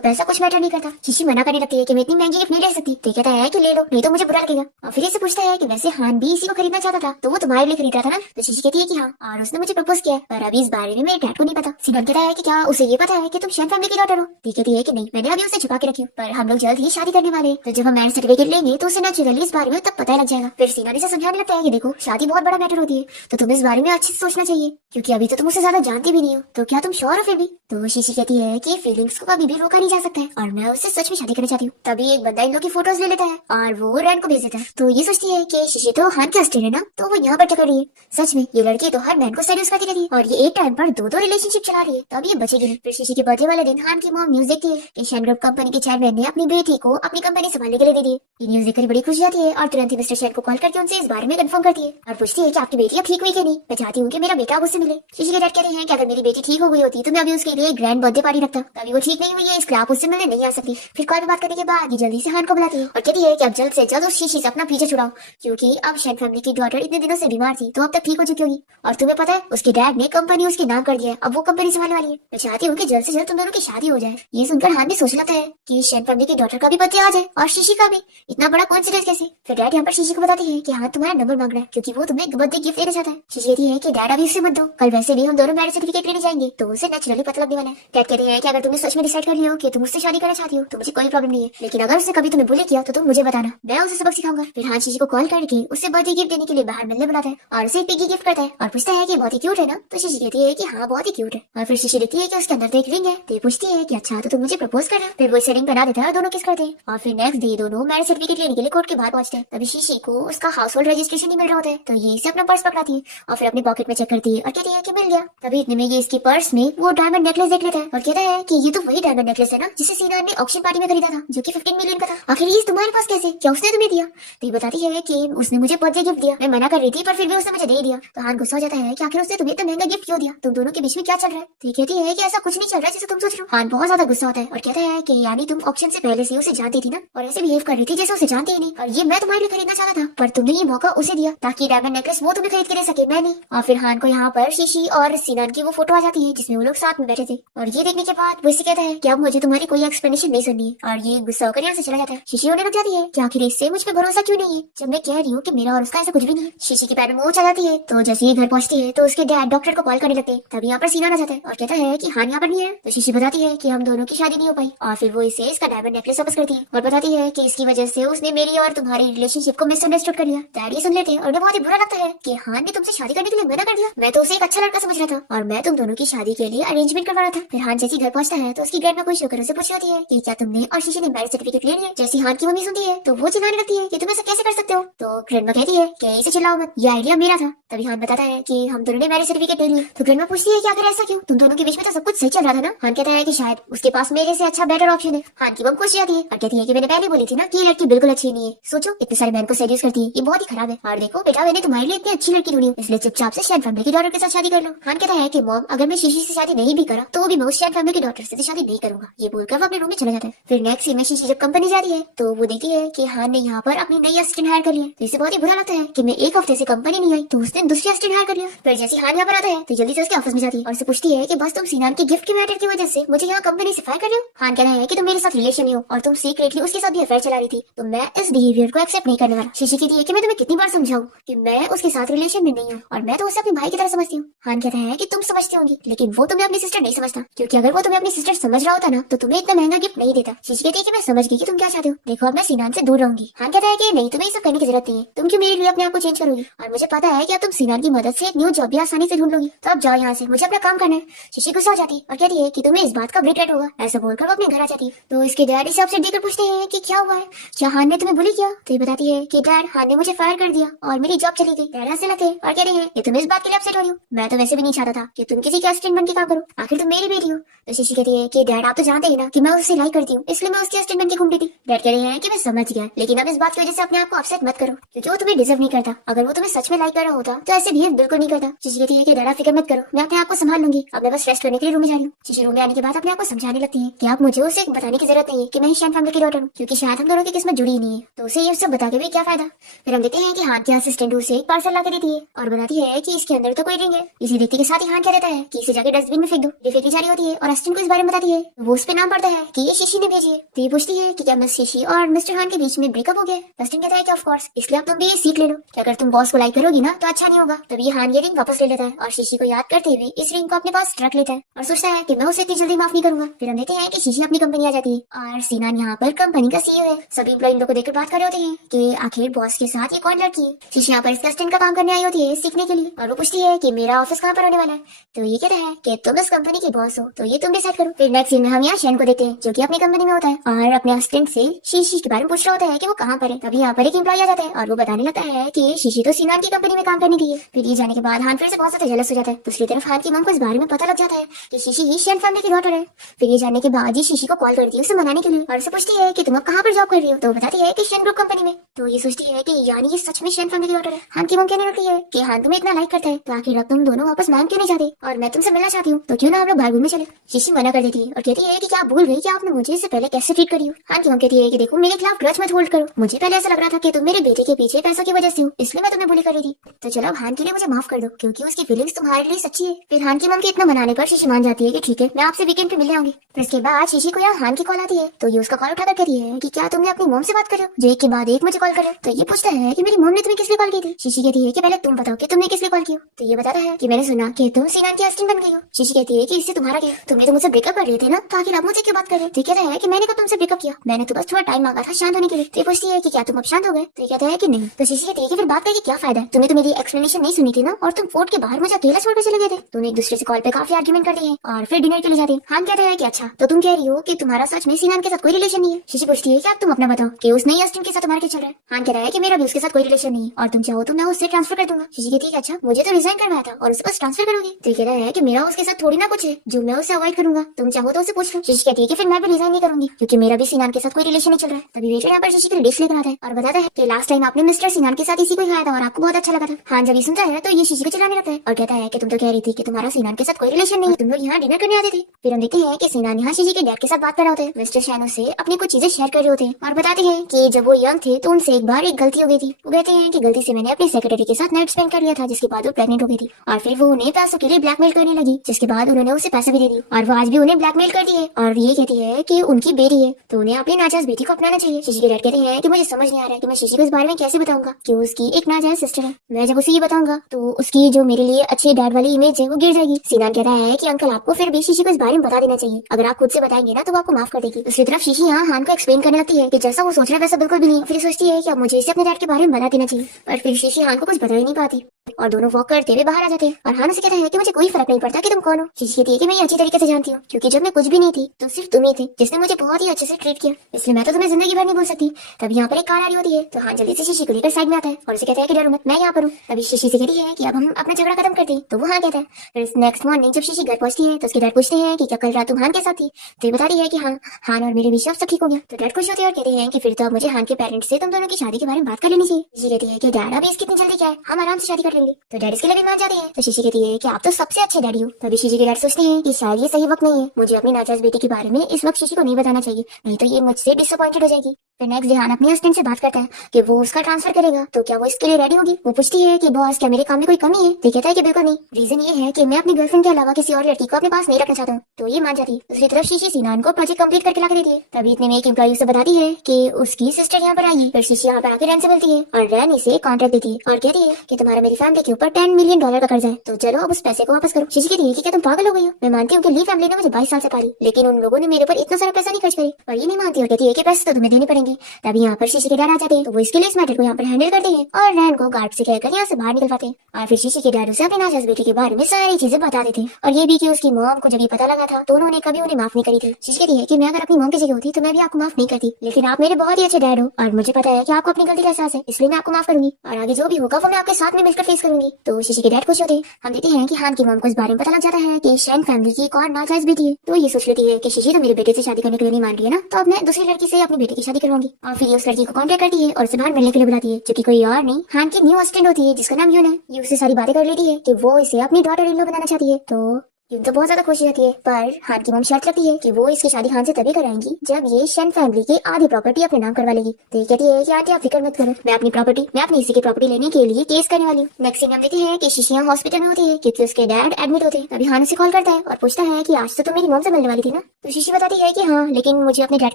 पैसा कुछ मैटर नहीं करता। शिशी मना करने लगती है कि मैं इतनी महंगी गिफ्ट नहीं ले सकती। तो कहता है कि ले लो, नहीं तो मुझे बुरा लगेगा। और फिर इससे पूछता है कि वैसे हान भी इसी को खरीदना चाहता था तो वो तुम्हारे लिए खरीदा था ना? तो शिशी कहती है कि हाँ, और उसने मुझे प्रपोज किया पर अभी इस बारे में मेरे डैड को नहीं पता। सीनान कहता है कि क्या उसे ये पता है कि तुम शैन फैमिली की डॉटर हो? तो कहती है कि नहीं, मैंने अभी उसे छुपा के रखी हूँ, पर हम लोग जल्द ही शादी करने वाले हैं, तो जब हम मैरिज सर्टिफिकेट लेंगे तो उसे नेचुरली इस बारे में तब पता लग जाएगा। फिर सीनान इसे समझाने लगता है कि देखो, शादी बहुत बड़ा मैटर होती है तो तुम्हें इस बारे में अच्छे से सोचना चाहिए क्योंकि अभी तो तुम उसे ज्यादा जानती भी नहीं हो, तो क्या तुम श्योर हो फिर भी? तो शिशी कहती है कि फीलिंग्स को कभी भी रोका नहीं जा सकता है और मैं उससे सच में शादी करना चाहती हूँ। तभी एक बंदा इन लोग की फोटोज ले लेता है और वो रैन को भेज देता है। तो ये सोचती है कि शिशी तो हान के हस्टेड है ना, तो वो यहाँ पर क्या कर रही है? सच में ये लड़की तो हर मैन को सेड्यूस करती रहती है और ये एक टाइम पर दो रिलेशनशिप चला रही है, तब ये बचेगी नहीं। फिर शिशी के बर्थडे वाले दिन हान की मॉम न्यूज देखती है कि शैन ग्रुप कंपनी के चेयरमैन ने अपनी बेटी को अपनी कंपनी संभालने के लिए दे दी। ये न्यूज देखकर बड़ी खुश जाती है और तुरंत ही मिस्टर शैन को कॉल करके उनसे इस बारे में कंफर्म करती है और पूछती है कि आपकी बेटी अब ठीक हुई कि नहीं, मैं चाहती हूँ कि मेरा बेटा अब उससे मिले। शिशी के डैड कहते हैं कि अगर मेरी बेटी ठीक हो गई होती तो मैं अभी उसके लिए ग्रैंड बर्थडे पार्टी रखता। अभी वो ठीक नहीं हुई है, इसलिए आप उससे मिलने नहीं आ सकती। फिर कॉल पे बात करने के बाद ये जल्दी से हान को बुलाती है और कहती है कि अब जल्द से जल्द उस शीशी से अपना पीछे छुड़ाओ, क्योंकि अब शैन फैमिली की डॉटर इतने दिनों से बीमार थी तो अब तक ठीक हो चुकी होगी। और तुम्हें पता है उसके डैड ने कंपनी उसके नाम कर दिया है, अब वो कंपनी संभालने वाली है। मैं चाहती हूँ कि जल्द से जल्द तुम दोनों की शादी हो जाए। ये सुनकर हान भी सोच लेता है कि शैन फैमिली की डॉटर का भी बर्थडे आ जाए और शीशी का भी। इतना बड़ा कोइंसिडेंस कैसे? फिर डैड यहाँ पर शीशी को बताती है कि हाँ तुम्हारा नंबर मांग रहा है क्योंकि वो तुम्हें बर्थडे गिफ्ट देना चाहता है। शीशी कहती है कि डैड अभी उससे मत दो, कल वैसे भी हम दोनों मैरिज सर्टिफिकेट लेने जाएंगे तो उसे नेचुरली पता लगने वाला है। डैड कहते हैं कि अगर तुमने सच में डिसाइड कर लिया हो कि तुम मुझसे शादी करना चाहती हो तो मुझे कोई प्रॉब्लम नहीं है, लेकिन अगर उसने कभी तुम्हें बुले किया तो तुम मुझे बताना, मैं उसे सबक सिखाऊंगा। फिर हाँ शीशी को कॉल करके उससे बर्थडे गिफ्ट देने के लिए बाहर मिलने बुलाता है और उसे एक पिग्गी गिफ्ट करता है और पूछता है कि बहुत ही क्यूट है ना। तो शीशी कहती है कि हाँ बहुत ही क्यूट है। और फिर शीशी देखती है कि उसके अंदर तो एक रिंग है तो पूछती है कि अच्छा तो तुम मुझे प्रपोज कर रहे हो। फिर वो रिंग बना देता है और दोनों किस करते हैं। और फिर नेक्स्ट डे दोनों मैरिज सर्टिफिकेट लेने के लिए कोर्ट के बाहर पहुंचते हैं। तभी शीशी को उसका हाउस होल्ड रजिस्ट्रेशन नहीं मिल रहा होता है तो ये इसे अपना पर्स पकड़ाती है और फिर अपने पॉकेट में चेक करती है और कहती है कि मिल गया। तभी इतने में ये इसकी पर्स में वो डायमंड नेकलेस देख लेता है और कहता है कि ये तो वही डायमंड नेकलेस है ना जिसे सीनान ने ऑक्शन पार्टी में खरीदा था जो कि 15 मिलियन का था। आखिर ये तुम्हारे पास कैसे, क्या उसने तुम्हें दिया? तो ये बताती है कि उसने मुझे बर्थडे गिफ्ट दिया, मैं मना कर रही थी पर फिर भी उसने मुझे दे दिया। तो हान गुस्सा हो जाता है कि आखिर उसने तुम्हें इतना महंगा गिफ्ट क्यों दिया, तुम दोनों के बीच में क्या चल रहा है? तो ये कहती है कि ऐसा कुछ नहीं चल रहा है जैसे तुम सोच रहे हो। हान बहुत ज्यादा गुस्सा होता है और कहता है कि यानी तुम ऑक्शन से पहले से उसे जानती थी ना और ऐसे बिहेव कर रही थी जैसे उसे जानती ही नहीं, और ये मैं तुम्हारे लिए खरीदना चाहता था पर तुमने ये मौका उसे दिया ताकि डायमंड नेकलेस वो तुम्हें खरीद के दे सके, मैं नहीं। और फिर हान को यहाँ पर शीशी और सीनान की वो फोटो आ जाती है जिसमें वो लोग साथ में बैठे थे और ये देखने के बाद वो इसे कहता है कि अब मुझे तुम्हारी कोई एक्सप्लेनेशन नहीं सुननी है और ये गुस्सा होकर यहाँ से चला जाता है। शीशी होने लग जाती है कि आखिर इससे मुझ पे भरोसा क्यों नहीं है जब मैं कह रही हूँ कि मेरा और उसका ऐसा कुछ भी नहीं है। शीशी की पैर में मोच आ जाती है तो जैसे ये घर पहुंचती है तो उसके डैड डॉक्टर को कॉल करने लगते हैं। तभी यहाँ पर सीनान आ जाता है और कहता है कि हान यहाँ पर नहीं है। तो शीशी बताती है कि हम दोनों की शादी नहीं हो पाई और फिर वो इसे इसका डायमंड नेकलेस वापस करती है और बताती है कि इसकी वजह से उसने मेरी और तुम्हारी रिलेशनशिप को मिसअंडरस्टूड कर लिया। डैड ये सुन लेते हैं और उन्हें बहुत ही बुरा लगता है कि हान ने तुमसे शादी करने के लिए मना कर दिया, मैं तो उसे एक अच्छा लड़का समझ रहा था और मैं तुम दोनों की शादी के लिए अरेंजमेंट करवा रहा था। फिर हान जैसे घर पहुंचता है तो उसकी ग्रैंडमा खुश होकर उसे पूछ होती है कि क्या तुमने और शीशी ने मैरिज सर्टिफिकेट ले लिया? जैसी हान की मम्मी सुनती है तो वो चिल्लाने लगती है कि तुम ऐसा कैसे कर सकते हो। तो ग्रैंडमा कहती है कि इसे चिल्लाओ मत, ये आइडिया मेरा था। तभी हान बताता है कि हम दोनों ने मैरिज सर्टिफिकेट ले लिया। तो ग्रैंडमा पूछती है कि आखिर ऐसा क्यों, तुम दोनों के बीच में तो सब कुछ सही चल रहा था ना। हान कहता है कि शायद उसके पास मेरे से अच्छा बेटर ऑप्शन है। हान की मम खुश जाती है और कहती है कि मैंने पहले बोली थी ना कि ये लड़की बिल्कुल अच्छी नहीं है, सोचो इतने सारे मैन को सेड्यूस करती है, ये बहुत ही खराब है। और देखो बेटा मैंने तुम्हारे लिए इतनी अच्छी लड़की ढूंढी इसलिए चुपचाप से शैन फैमिली की डॉटर के साथ शादी कर लो। हान कहता है कि मॉम अगर मैं शीशी से शादी नहीं भी करा तो भी मैं उस शैन फैमिली की डॉटर से शादी नहीं करूंगा। ये बोलकर वो अपने रूम में चला जाता है। फिर नेक्स्ट सीन में शीशी जब कंपनी जाती है तो वो देखती है कि हान ने यहाँ पर अपनी नई असिस्टेंट हायर कर लिया। तो इसे बहुत ही बुरा लगता है कि मैं एक हफ्ते से कंपनी नहीं आई तो उसने दूसरी असिस्टेंट हायर कर लिया। फिर जैसे हान यहाँ पर आता है तो जल्दी से उसके ऑफिस में जाती है और उसे पूछती है कि बस तुम सीनान के गिफ्ट के मैटर की वजह से मुझे यहाँ कंपनी से फायर कर रहे हो। हान कहना है कि तुम मेरे साथ रिलेशन में हो और तुम सीक्रेटली उसके साथ भी अफेयर चला रही थी, तो मैं इस बिहेवियर को एक्सेप्ट नहीं करने वाला। शीशी कहती है कि मैं तुम्हें कितनी बार समझाऊं कि मैं उसके साथ रिलेशन में नहीं हूँ और मैं तो उसे अपने भाई की तरह समझती हूँ। हान कहता है कि तुम समझती होंगी लेकिन वो तुम्हें अपनी सिस्टर नहीं समझता, क्योंकि अगर वो तुम्हें अपनी सिस्टर समझ रहा होता ना तो तुम्हें इतना महंगा गिफ्ट नहीं देता। शीशी कहती है कि मैं समझ गई कि तुम क्या चाहते हो, देखो अब मैं सीनान से दूर रहूंगी। हान कहता है कि नहीं तुम्हें ये सब करने की जरूरत नहीं है, तुम क्यों मेरे लिए अपने आप को चेंज करोगी, और मुझे पता है कि अब तुम सीनान की मदद से एक न्यू जॉब भी आसानी से ढूंढ लोगी, तो अब जाओ यहाँ से, मुझे अपना काम करना है। शीशी गुस्सा हो जाती है और कहती है कि तुम्हें इस बात का रिग्रेट होगा। ऐसा बोलकर वो अपने घर आ जाती है। तो इसके डैड इसे अपसेट देखकर पूछते हैं कि क्या हुआ है, क्या हान ने तुम्हें बुली किया? तो ये बताती है कि डैड हान ने मुझे फायर कर दिया और मेरी जॉब चली गई। डैड हंसने लगते हैं और कहते हैं कि तुम इस बात के लिए अपसेट हो रही हो, मैं तो वैसे भी नहीं चाहता था कि तुम किसी के असिस्टेंट बन के काम करो, आखिर तुम मेरी बेटी हो। तो शीशी कहती है कि डैड आप तो जानते ही ना कि मैं उससे लाइक करती हूँ, इसलिए मैं उसके असिस्टेंट बन के घूम रही थी। डैड कह रहे हैं कि मैं समझ गया, लेकिन अब इस बात की वजह से अपने आप को अपसेट मत करो क्योंकि वो तुम्हें डिजर्व नहीं करता। अगर वो तुम्हें सच में लाइक कर रहा होता तो ऐसे बिहेव बिल्कुल नहीं करता। शीशी कहती है कि डैड फिक्र मत करो, मैं अपने आप को संभाल लूंगी, अब मैं बस रेस्ट करने के लिए रूम में जा रही हूँ। शीशी रूम में आने के बाद अपने आप को समझाने लगती है कि आप मुझे उसे बताने की जरूरत नहीं है कि मैं ही शैन फैमिली की डॉटर हूँ, क्योंकि शायद हम दोनों की किस्मत जुड़ी ही नहीं है, तो उसे ये सब बता के भी क्या फायदा। फिर हम देखते हैं कि हान की असिस्टेंट उसे एक पार्सल ला के देती है और बताती है कि इसके अंदर तो कोई रिंग है। इसे देखते के साथ ही हान कह देता है कि इसे जाके डस्टबिन में फेंक दो। ये फेंकी जा रही होती है और असिस्टेंट को इस बारे में बताती है, वो उस पे नाम पड़ता है कि ये शीशी ने भेजी है। तो ये पूछती है कि क्या मिस शीशी और मिस्टर हान के बीच में ब्रेकअप हो गया? असिस्टेंट कहता है कि ऑफ कोर्स, इसलिए अब तुम भी ये सीख ले लो कि अगर तुम बॉस को लाइक करोगी ना तो अच्छा नहीं होगा। तभी हान ये रिंग वापस ले लेता है और शीशी को याद करते हुए इस रिंग को अपने पास रख लेता है और सोचता है कि मैं उसे इतनी जल्दी माफ नहीं करूंगा। फिर हम देखते हैं कि शीशी अपनी कंपनी आ जाती है और सीनान यहाँ पर कंपनी का सीईओ है। सभी एम्प्लॉय इन लोगों को देखकर बात कर रहे होते हैं कि आखिर बॉस के साथ ये कौन लड़की है। शीशी यहाँ पर इसके असिस्टेंट का काम करने आई होती है सीखने के लिए और वो पूछती है कि मेरा ऑफिस कहाँ पर होने वाला है। तो ये कहता है कि तुम इस कंपनी के बॉस हो तो ये तुम डिसाइड करो। फिर नेक्स्ट सीन में हम यहाँ शैन को देखते हैं जो कि अपनी कंपनी में होता है और अपने असिस्टेंट से शीशी के बारे में पूछ रहा होता है कि वो कहाँ पर है। तभी यहाँ पर एक एम्प्लॉय आ जाता है और वो बताने लगता है कि शीशी तो सीनान की कंपनी में काम करने की है। फिर ये जाने के बाद हान फिर से बहुत ज्यादा जेलस हो जाता है। दूसरी तरफ हान की मम को इस बारे में पता लग जाता है कि शीशी ही शैन फैमिली की डॉटर है। फिर ये जानने के बाद ये शीशी को कॉल करती है उसे मनाने के लिए और उसे पूछती है कि तुम अब कहाँ पर जॉब कर रही हो। तो बताती है कि शैन ग्रुप कंपनी में। तो ये सोचती है कि यानी ये सच में शैन फैमिली की डॉटर है। हान की मम कहने लगती है कि हान तुम्हें इतना लाइक करता है तो आखिर अब तुम दोनों वापस मैम क्यों नहीं जाते और मैं तुमसे मिलना चाहती हूँ, तो क्यों ना हम लोग बाहर घूमने चले। शीशी मना कर देती है और कहती है कि क्या आप भूल गई कि आपने मुझे इससे पहले कैसे ट्रीट करी हो। हान की मम कहती है कि देखो मेरे खिलाफ ग्रज मत होल्ड करो, मुझे पहले ऐसा लग रहा था कि तुम मेरे बेटे के पीछे पैसों की वजह से हो, इसलिए मैं तुम्हें बुली कर रही थी। तो चलो अब हान के लिए मुझे माफ कर दो, क्योंकि उसकी फीलिंग्स तुम्हारे लिए सच्ची है। फिर हान की मम के इतना मनाने पर शीशी मान जाती है कि ठीक है, मैं आपसे वीकेंड पे मिलने आऊंगी। फिर इसके बाद शीशी को यहाँ हान की कॉल आती है, तो ये उसका कॉल उठाकर कहती है कि क्या तुमने अपनी मॉम से बात करो, जो एक के बाद एक मुझे कॉल करे। तो ये पूछता है कि मेरी मॉम ने तुम्हें किस लिए कॉल की थी। शीशी कहती है कि पहले तुम बताओ कि तुमने किस लिए कॉल की। तो ये बताता है कि मैंने सुना कि तुम सीनान की असिस्टेंट बन गई हो। शीशी कहती है कि इससे तुम्हारा क्या, तुमने तो मुझसे ब्रेकअप कर लिए थे ना, तो आखिर अब मुझे क्यों बात कर रहे। तो कहता है कि मैंने कब तुमसे ब्रेकअप किया, मैंने तो बस थोड़ा टाइम मांगा था शांत होने के लिए। तो पूछती है कि क्या तुम अब शांत हो गए। तो कहता है कि नहीं। तो शीशी कहती है कि फिर बात करके क्या फायदा है, तुमने तो मेरी एक्सप्लेनेशन नहीं सुनी थी ना, और तुम कोर्ट के बाहर मुझे अकेला छोड़कर चले गए थे। तुमने एक दूसरे से कॉल पे काफी आर्ग्यूमेंट करते हैं और फिर डिनर के लिए जाते हैं। हान कहता है कि अच्छा तो तुम कह रही हो कि तुम्हारा सच में सीनान के साथ कोई रिलेशन नहीं है। शीशी पूछती है कि अब तुम अपना बताओ कि उस नई असिस्टेंट के साथ तुम्हारा क्या चल रहा है। हान कह रहा है कि मेरा भी उसके साथ कोई रिलेशन नहीं है, और तुम चाहो तो मैं उससे ट्रांसफर कर दूंगा। शीशी कहती है अच्छा मुझे तो रिजाइन करवाया था और उसे बस ट्रांसफर करोगे। तो कह रहा है कि मेरा उसके साथ थोड़ी ना कुछ है जो मैं उसे अवॉइड करूंगा, तुम चाहो तो उसे पूछ लो। शीशी कहती है कि फिर मैं भी रिजाइन नहीं करूंगी, क्योंकि मेरा भी सीनान के साथ कोई रिलेशन नहीं चल रहा है। तभी वेटर यहाँ पर शीशी की लिस्ट लेकर आता है और बताता है कि लास्ट टाइम आपने मिस्टर सीनान के साथ इसी को खाया था और आपको बहुत अच्छा लगा था। हान जब ये सुनता है तो ये शीशी को चिल्लाने लगता है और कहता है कि तुम तो कह रही थी कि तुम्हारा सीनान के साथ कोई रिलेशन नहीं है, तुम लोग यहाँ डिनर करने आते थे। फिर हम देखते हैं कि सीनान यहाँ शीशी के डैड के साथ बात कर रहे होते हैं। मिस्टर शैनो से अपनी कुछ चीजें शेयर कर रहे होते हैं और बताते हैं कि जब वो यंग थे तो उनसे एक बार एक गलती हो गई थी। वो कहते हैं कि गलती से मैंने अपने सेक्रेटरी के साथ नाइट स्पेंड कर लिया था, जिसके बाद वो प्रेग्नेंट हो गई थी और फिर वो उन्हें पैसों के लिए ब्लैकमेल करने लगी, जिसके बाद उन्होंने उसे पैसे भी दे दी और वो आज भी उन्हें ब्लैकमेल करती है और ये कहती है कि उनकी बेटी है तो उन्हें अपनी नाजायज बेटी को अपनाना चाहिए। शीशी के डैड कहते हैं कि मुझे समझ नहीं आ रहा है कि मैं शीशी को इस बारे में कैसे बताऊंगा कि उसकी एक नाजायज सिस्टर है। मैं जब उसे ये बताऊंगा तो उसकी जो मेरे लिए अच्छी डैड वाली इमेज है वो गिर जाएगी। सीनान कहता है कि अंकल आपको फिर भी शीशी को इस बारे में बता देना चाहिए, अगर आप खुद से बताएंगे ना तो वो आपको माफ कर देगी। दूसरी तरफ शीशी यहाँ हान को एक्सप्लेन करने लगती है कि जैसा वो सोच रहा है वैसा बिल्कुल भी नहीं। फिर सोचती है कि अब मुझे इसे अपने डैड के बारे में बता देना चाहिए, पर फिर शीशी हान को कुछ बता ही नहीं पाती और दोनों वॉक करते हुए बाहर आ जाते हैं। और हान उसे कहता है कि मुझे कोई फर्क नहीं पड़ता कि तुम कौन हो। शीशी कहती है कि मैं ये अच्छी तरीके से जानती हूँ, क्योंकि जब मैं कुछ भी नहीं थी तो सिर्फ तुम ही थे जिसने मुझे बहुत ही अच्छे से ट्रीट किया, इसलिए मैं तो तुम्हें जिंदगी भर नहीं भूल सकती। तभी यहाँ पर एक कार आ रही होती है तो हान जल्दी से शीशी को लेकर साइड में आता है और उसे कहता है कि डरो मत, मैं यहाँ पर हूँ। तभी शीशी से कहती है कि अब हम अपना झगड़ा खत्म करते हैं, तो वो हाँ कहता है। फिर नेक्स्ट मॉर्निंग जब शीशी घर पहुंचती है तो उसके डैड पूछते हैं कि क्या कल रात तुम हान के साथ थी। तो ये बताती है कि हाँ, हान और मेरे बीच अब सब ठीक हो गया। तो डैड खुश होते हैं और कहते हैं कि फिर तो अब मुझे हान के पेरेंट्स से तुम दोनों की शादी के बारे में बात कर लेनी चाहिए। शीशी कहती है कि डैड अभी इसकी इतनी जल्दी क्या है, हम आराम से शादी कर लेंगे। तो डैड इसके लिए भी मान जाते हैं। तो शीशी कहती है कि आप तो सबसे अच्छे डैडी हो। तभी शीशी के डैड सोचते हैं कि शायद ये सही वक्त नहीं है, मुझे अपनी नाजायज बेटी के बारे में इस वक्त शीशी को नहीं बताना चाहिए, नहीं तो ये मुझसे डिसअपॉइंटेड हो जाएगी। फिर नेक्स्ट डे हान अपने असिस्टेंट से बात करता है कि वो उसका ट्रांसफर करेगा, तो क्या वो इसके लिए रेडी होगी। वो पूछती है कि बॉस क्या मेरे काम में कोई कमी है। तो कहता है कि बिल्कुल नहीं, रीजन ये है कि मैं अपनी गर्लफ्रेंड के अलावा किसी और लड़की को अपने पास नहीं रखना चाहता हूँ। तो ये मान जाती है। दूसरी तरफ शीशी सीनान को प्रोजेक्ट कंप्लीट करके ला देती है। तभी इतने में एक एम्प्लॉई उसे बताती है कि उसकी सिस्टर यहाँ पर आई है। फिर शीशी यहाँ पर आकर रैन से मिलती है और रैन इसे कॉन्ट्रैक्ट देती है और कहती है कि तुम्हारा मेरी फैमिली के ऊपर $10 मिलियन का कर्जा है, तो चलो अब उस पैसे को वापस करो। शीशी कहती है कि क्या तुम पागल हो गई हो, मैं मानती हूँ कि ली फैमिली ने मुझे 22 साल से पाली, लेकिन उन लोगों ने मेरे ऊपर इतना सारा पैसा नहीं खर्च करी। पर ये नहीं मानती और कहती है कि पैसे तो तुम्हें देने पड़ेंगे। तभी यहाँ पर शीशी के डैड आ जाते हैं तो वो इसके लिए इस मैटर को यहाँ पर हैंडल करते हैं और रैन को गार्ड से कहकर यहाँ से बाहर निकलवाते हैं। और फिर शीशी के डैड उसे अपनी नाजायज बेटी के बारे में सारी चीजें बता देते हैं और ये भी कि उसकी मॉम को जब ये पता लगा था तो उन्होंने कभी उन्हें माफ नहीं करी थी। शीशी कहती है कि मैं अगर अपनी मॉम की जगह होती तो मैं भी आपको माफ नहीं करती, लेकिन आप मेरे बहुत ही अच्छे डैड हो और मुझे पता है कि आपको अपनी गलती का एहसास है, इसलिए मैं आपको माफ करूंगी और आगे जो भी होगा वो मैं आपके साथ में मिलकर फेस करूंगी। तो शीशी के डैड खुश होते हैं। हम देखते हैं कि हान की मॉम को इस बारे में पता लग जाता है कि शैन फैमिली की एक और नाजायज बेटी है, तो ये सोच लेती है कि शीशी तो मेरे बेटे से शादी करने के लिए नहीं मान रही है ना, तो अब मैं दूसरी लड़की से अपनी बेटी की शादी करवाऊंगी। और फिर ये उस लड़की को कॉन्टेक्ट करती है और उसे बाहर मिलने के लिए बुलाती है, जो कि कोई और नहीं हान की न्यू असिस्टेंट होती है जिसका नाम यून है। ये उससे सारी बातें कर लेती है कि वो इसे अपनी डॉटर इन लॉ बनाना चाहती है। तो यून तो बहुत ज्यादा खुशी होती है, पर हान की मॉम शर्त रखती है कि वो इसकी शादी हान से तभी कराएंगी जब ये शैन फैमिली की आधी प्रॉपर्टी अपने नाम करवा लेगी। तो ये कहती है कि आंटी आप फिक्र मत करो, मैं अपनी हिस्से की प्रॉपर्टी लेने के लिए केस करने वाली हूँ। नेक्स्ट सीन हम देखते हैं कि शीशी हॉस्पिटल में होती है क्योंकि उसके डैड एडमिट होते हैं। तभी हान उसे कॉल करता है और पूछता है कि आज तो तुम मेरी मॉम से मिलने वाली थी ना। तो शीशी बताती है कि हाँ, लेकिन मुझे अपने डैड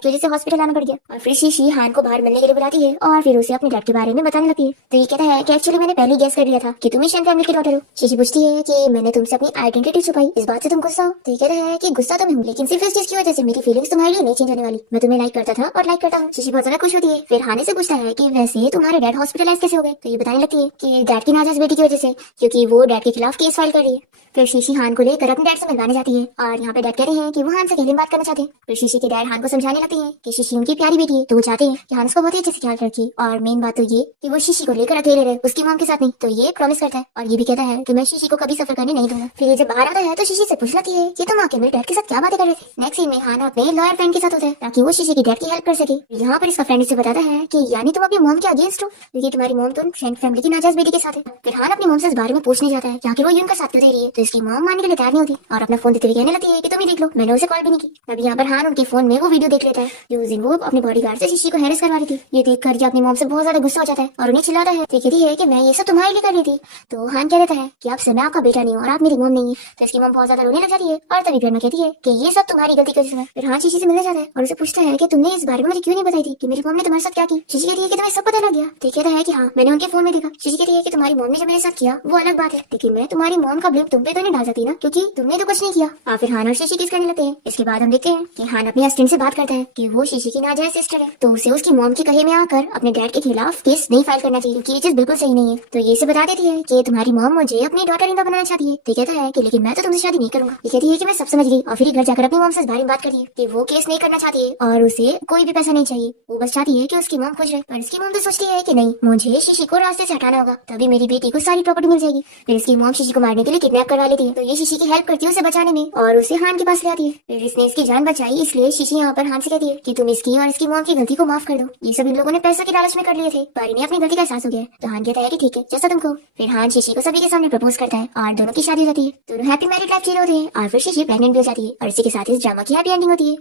की वजह से हॉस्पिटल आना पड़ गया। और फिर शीशी हान को बाहर मिलने के लिए बुलाती है और फिर उसे अपने डैड के बारे में बताने लगती है। तो ये कहता है कि एक्चुअली मैंने पहले गेस कर लिया था कि तुम ही शैन फैमिली की डॉटर हो। शीशी पूछती है कि मैंने तुमसे अपनी आइडेंटिटी छुपाई, इस बात से तुम गुस्सा हो। तो ये कहता है कि गुस्सा तो मैं हूँ, लेकिन सिर्फ इस चीज की वजह से मेरी फीलिंग्स तुम्हारे लिए नहीं चेंज होने वाली, मैं तुम्हें लाइक करता था और लाइक करता हूँ। शीशी बहुत ज्यादा खुश होती है। फिर हाने से पूछता है कि वैसे तुम्हारे डैड हॉस्पिटलाइज कैसे हो गए। तो ये बताने लगती है कि डैड की नाजायज बेटी की वजह से, क्योंकि वो डैड के खिलाफ केस फाइल कर रही है। फिर शीशी हान को लेकर अपने डैड से मिलवाने जाती है और यहाँ पे डैड कह रहे हैं कि वो हान से अकेले बात करना चाहते हैं। फिर शीशी के डैड हान को समझाने लगते हैं कि शीशी उनकी प्यारी बेटी है, तो वो चाहते हैं कि हान उसको बहुत ही अच्छे से ख्याल रखे और मेन बात तो ये कि वो शीशी को लेकर अकेले रहे, उसकी मॉम के साथ नहीं। तो ये प्रॉमिस करता है और ये भी कहता है कि मैं शीशी को कभी सफर करने नहीं दूंगा। फिर ये जब बाहर आता है तो शीशी से पूछ लेती है कि तुम आके मेरे डैड के साथ क्या बातें कर रहे थे। नेक्स्ट सीन में हान अपने लॉयर फ्रेंड के साथ होता है ताकि वो शीशी की डैड की हेल्प कर सके। यहाँ पर इसका फ्रेंड इसे बताता है कि यानी तुम अपनी मॉम के अगेंस्ट हो क्योंकि तुम्हारी मॉम तो फैमिली की नाजायज बेटी के साथ है। फिर हान अपनी मॉम से इस बारे में पूछने जाता है कि आखिर वो यूं का साथ क्यों दे रही है। तो इसकी मॉम मानने के लिए तैयार नहीं होती और अपना फोन देते हुए कहने लगती है कि तुम ही देख लो, मैंने उसे कॉल भी नहीं की। तभी यहाँ पर हान उनके फोन में वो वीडियो देख लेता है जो उस दिन वो अपने बॉडीगार्ड से शीशी को हैरेस करवा रही थी। ये देखकर ये अपनी मॉम से बहुत ज्यादा गुस्सा हो जाता है और उन्हें चिल्लाता है। तो कहती है कि मैं ये सब तुम्हारे लिए कर रही थी। तो हान कह देता है कि अब से मैं आपका बेटा नहीं हूँ और आप मेरी मॉम नहीं है। तो इसकी मॉम बहुत ज्यादा रोने लग जाती है और तभी ग्रैंडमा कहती है कि ये सब तुम्हारी गलती की वजह से है। फिर हान शीशी से मिलने जाता है और उसे पूछता है कि तुमने इस बारे में मुझे क्यों नहीं बताई थी कि मेरी मॉम ने तुम्हारे साथ क्या की। शीशी कहती है कि तुम्हें सब पता लग गया। तो कहता है कि हाँ, मैंने उनके फोन में देखा। शीशी कहती है कि तुम्हारी मॉम ने जो मेरे साथ किया वो अलग बात है, लेकिन मैं तुम्हारी मॉम का ब्लेम तुम पे तो नहीं डाल सकती ना क्योंकि तुमने तो कुछ नहीं किया। और फिर हान और शीशी किस करने लगते हैं। इसके बाद हम देखते हैं कि हान अपने असिस्टेंट से बात करता है कि वो शीशी की नाजायज सिस्टर है, तो उसे उसकी मॉम के कहे में आकर अपने डैड के खिलाफ केस नहीं फाइल करना चाहिए क्योंकि ये चीज बिल्कुल सही नहीं है। तो ये से बता देती है कि तुम्हारी मॉम मुझे अपनी डॉटर इन लॉ बनाना चाहती है। तो कहता है कि लेकिन मैं तो तुमसे शादी नहीं करूंगा। ये कहती है कि मैं सब समझ गई और फिर घर जाकर अपनी मॉम से इस बारे में बात करती है कि वो केस नहीं करना चाहती है और उसे कोई भी पैसा नहीं चाहिए, वो बस चाहती है कि उसकी मॉम खुश रहे। पर इसकी मॉम तो सोचती है कि नहीं, मुझे शीशी को रास्ते से हटाना होगा तभी मेरी बेटी को सारी प्रॉपर्टी मिल जाएगी। फिर इसकी मॉम शीशी को मारने के लिए किडनैप करवा लेती है। तो ये शीशी की हेल्प करती है उसे बचाने में और उसे हान के पास ले आती है। फिर इसने इसकी जान बचाई इसलिए शीशी यहाँ पर हान से कहती है कि तुम इसकी और इसकी मॉम की गलती को माफ कर दो। ये सब इन लोगों ने पैसों की लालच में कर लिए थे पर इन्हें अपनी गलती का एहसास हो गया। तो हान कहता है कि ठीक है जैसा तुमको। फिर हान शीशी को सभी के सामने प्रपोज करता है और दोनों की शादी हो जाती है। दोनों हैप्पी मैरिड लाइफ जी रहे होते हैं और फिर शीशी प्रेग्नेंट भी हो जाती है और इसी के साथ इस ड्रामा की हैप्पी एंडिंग होती है।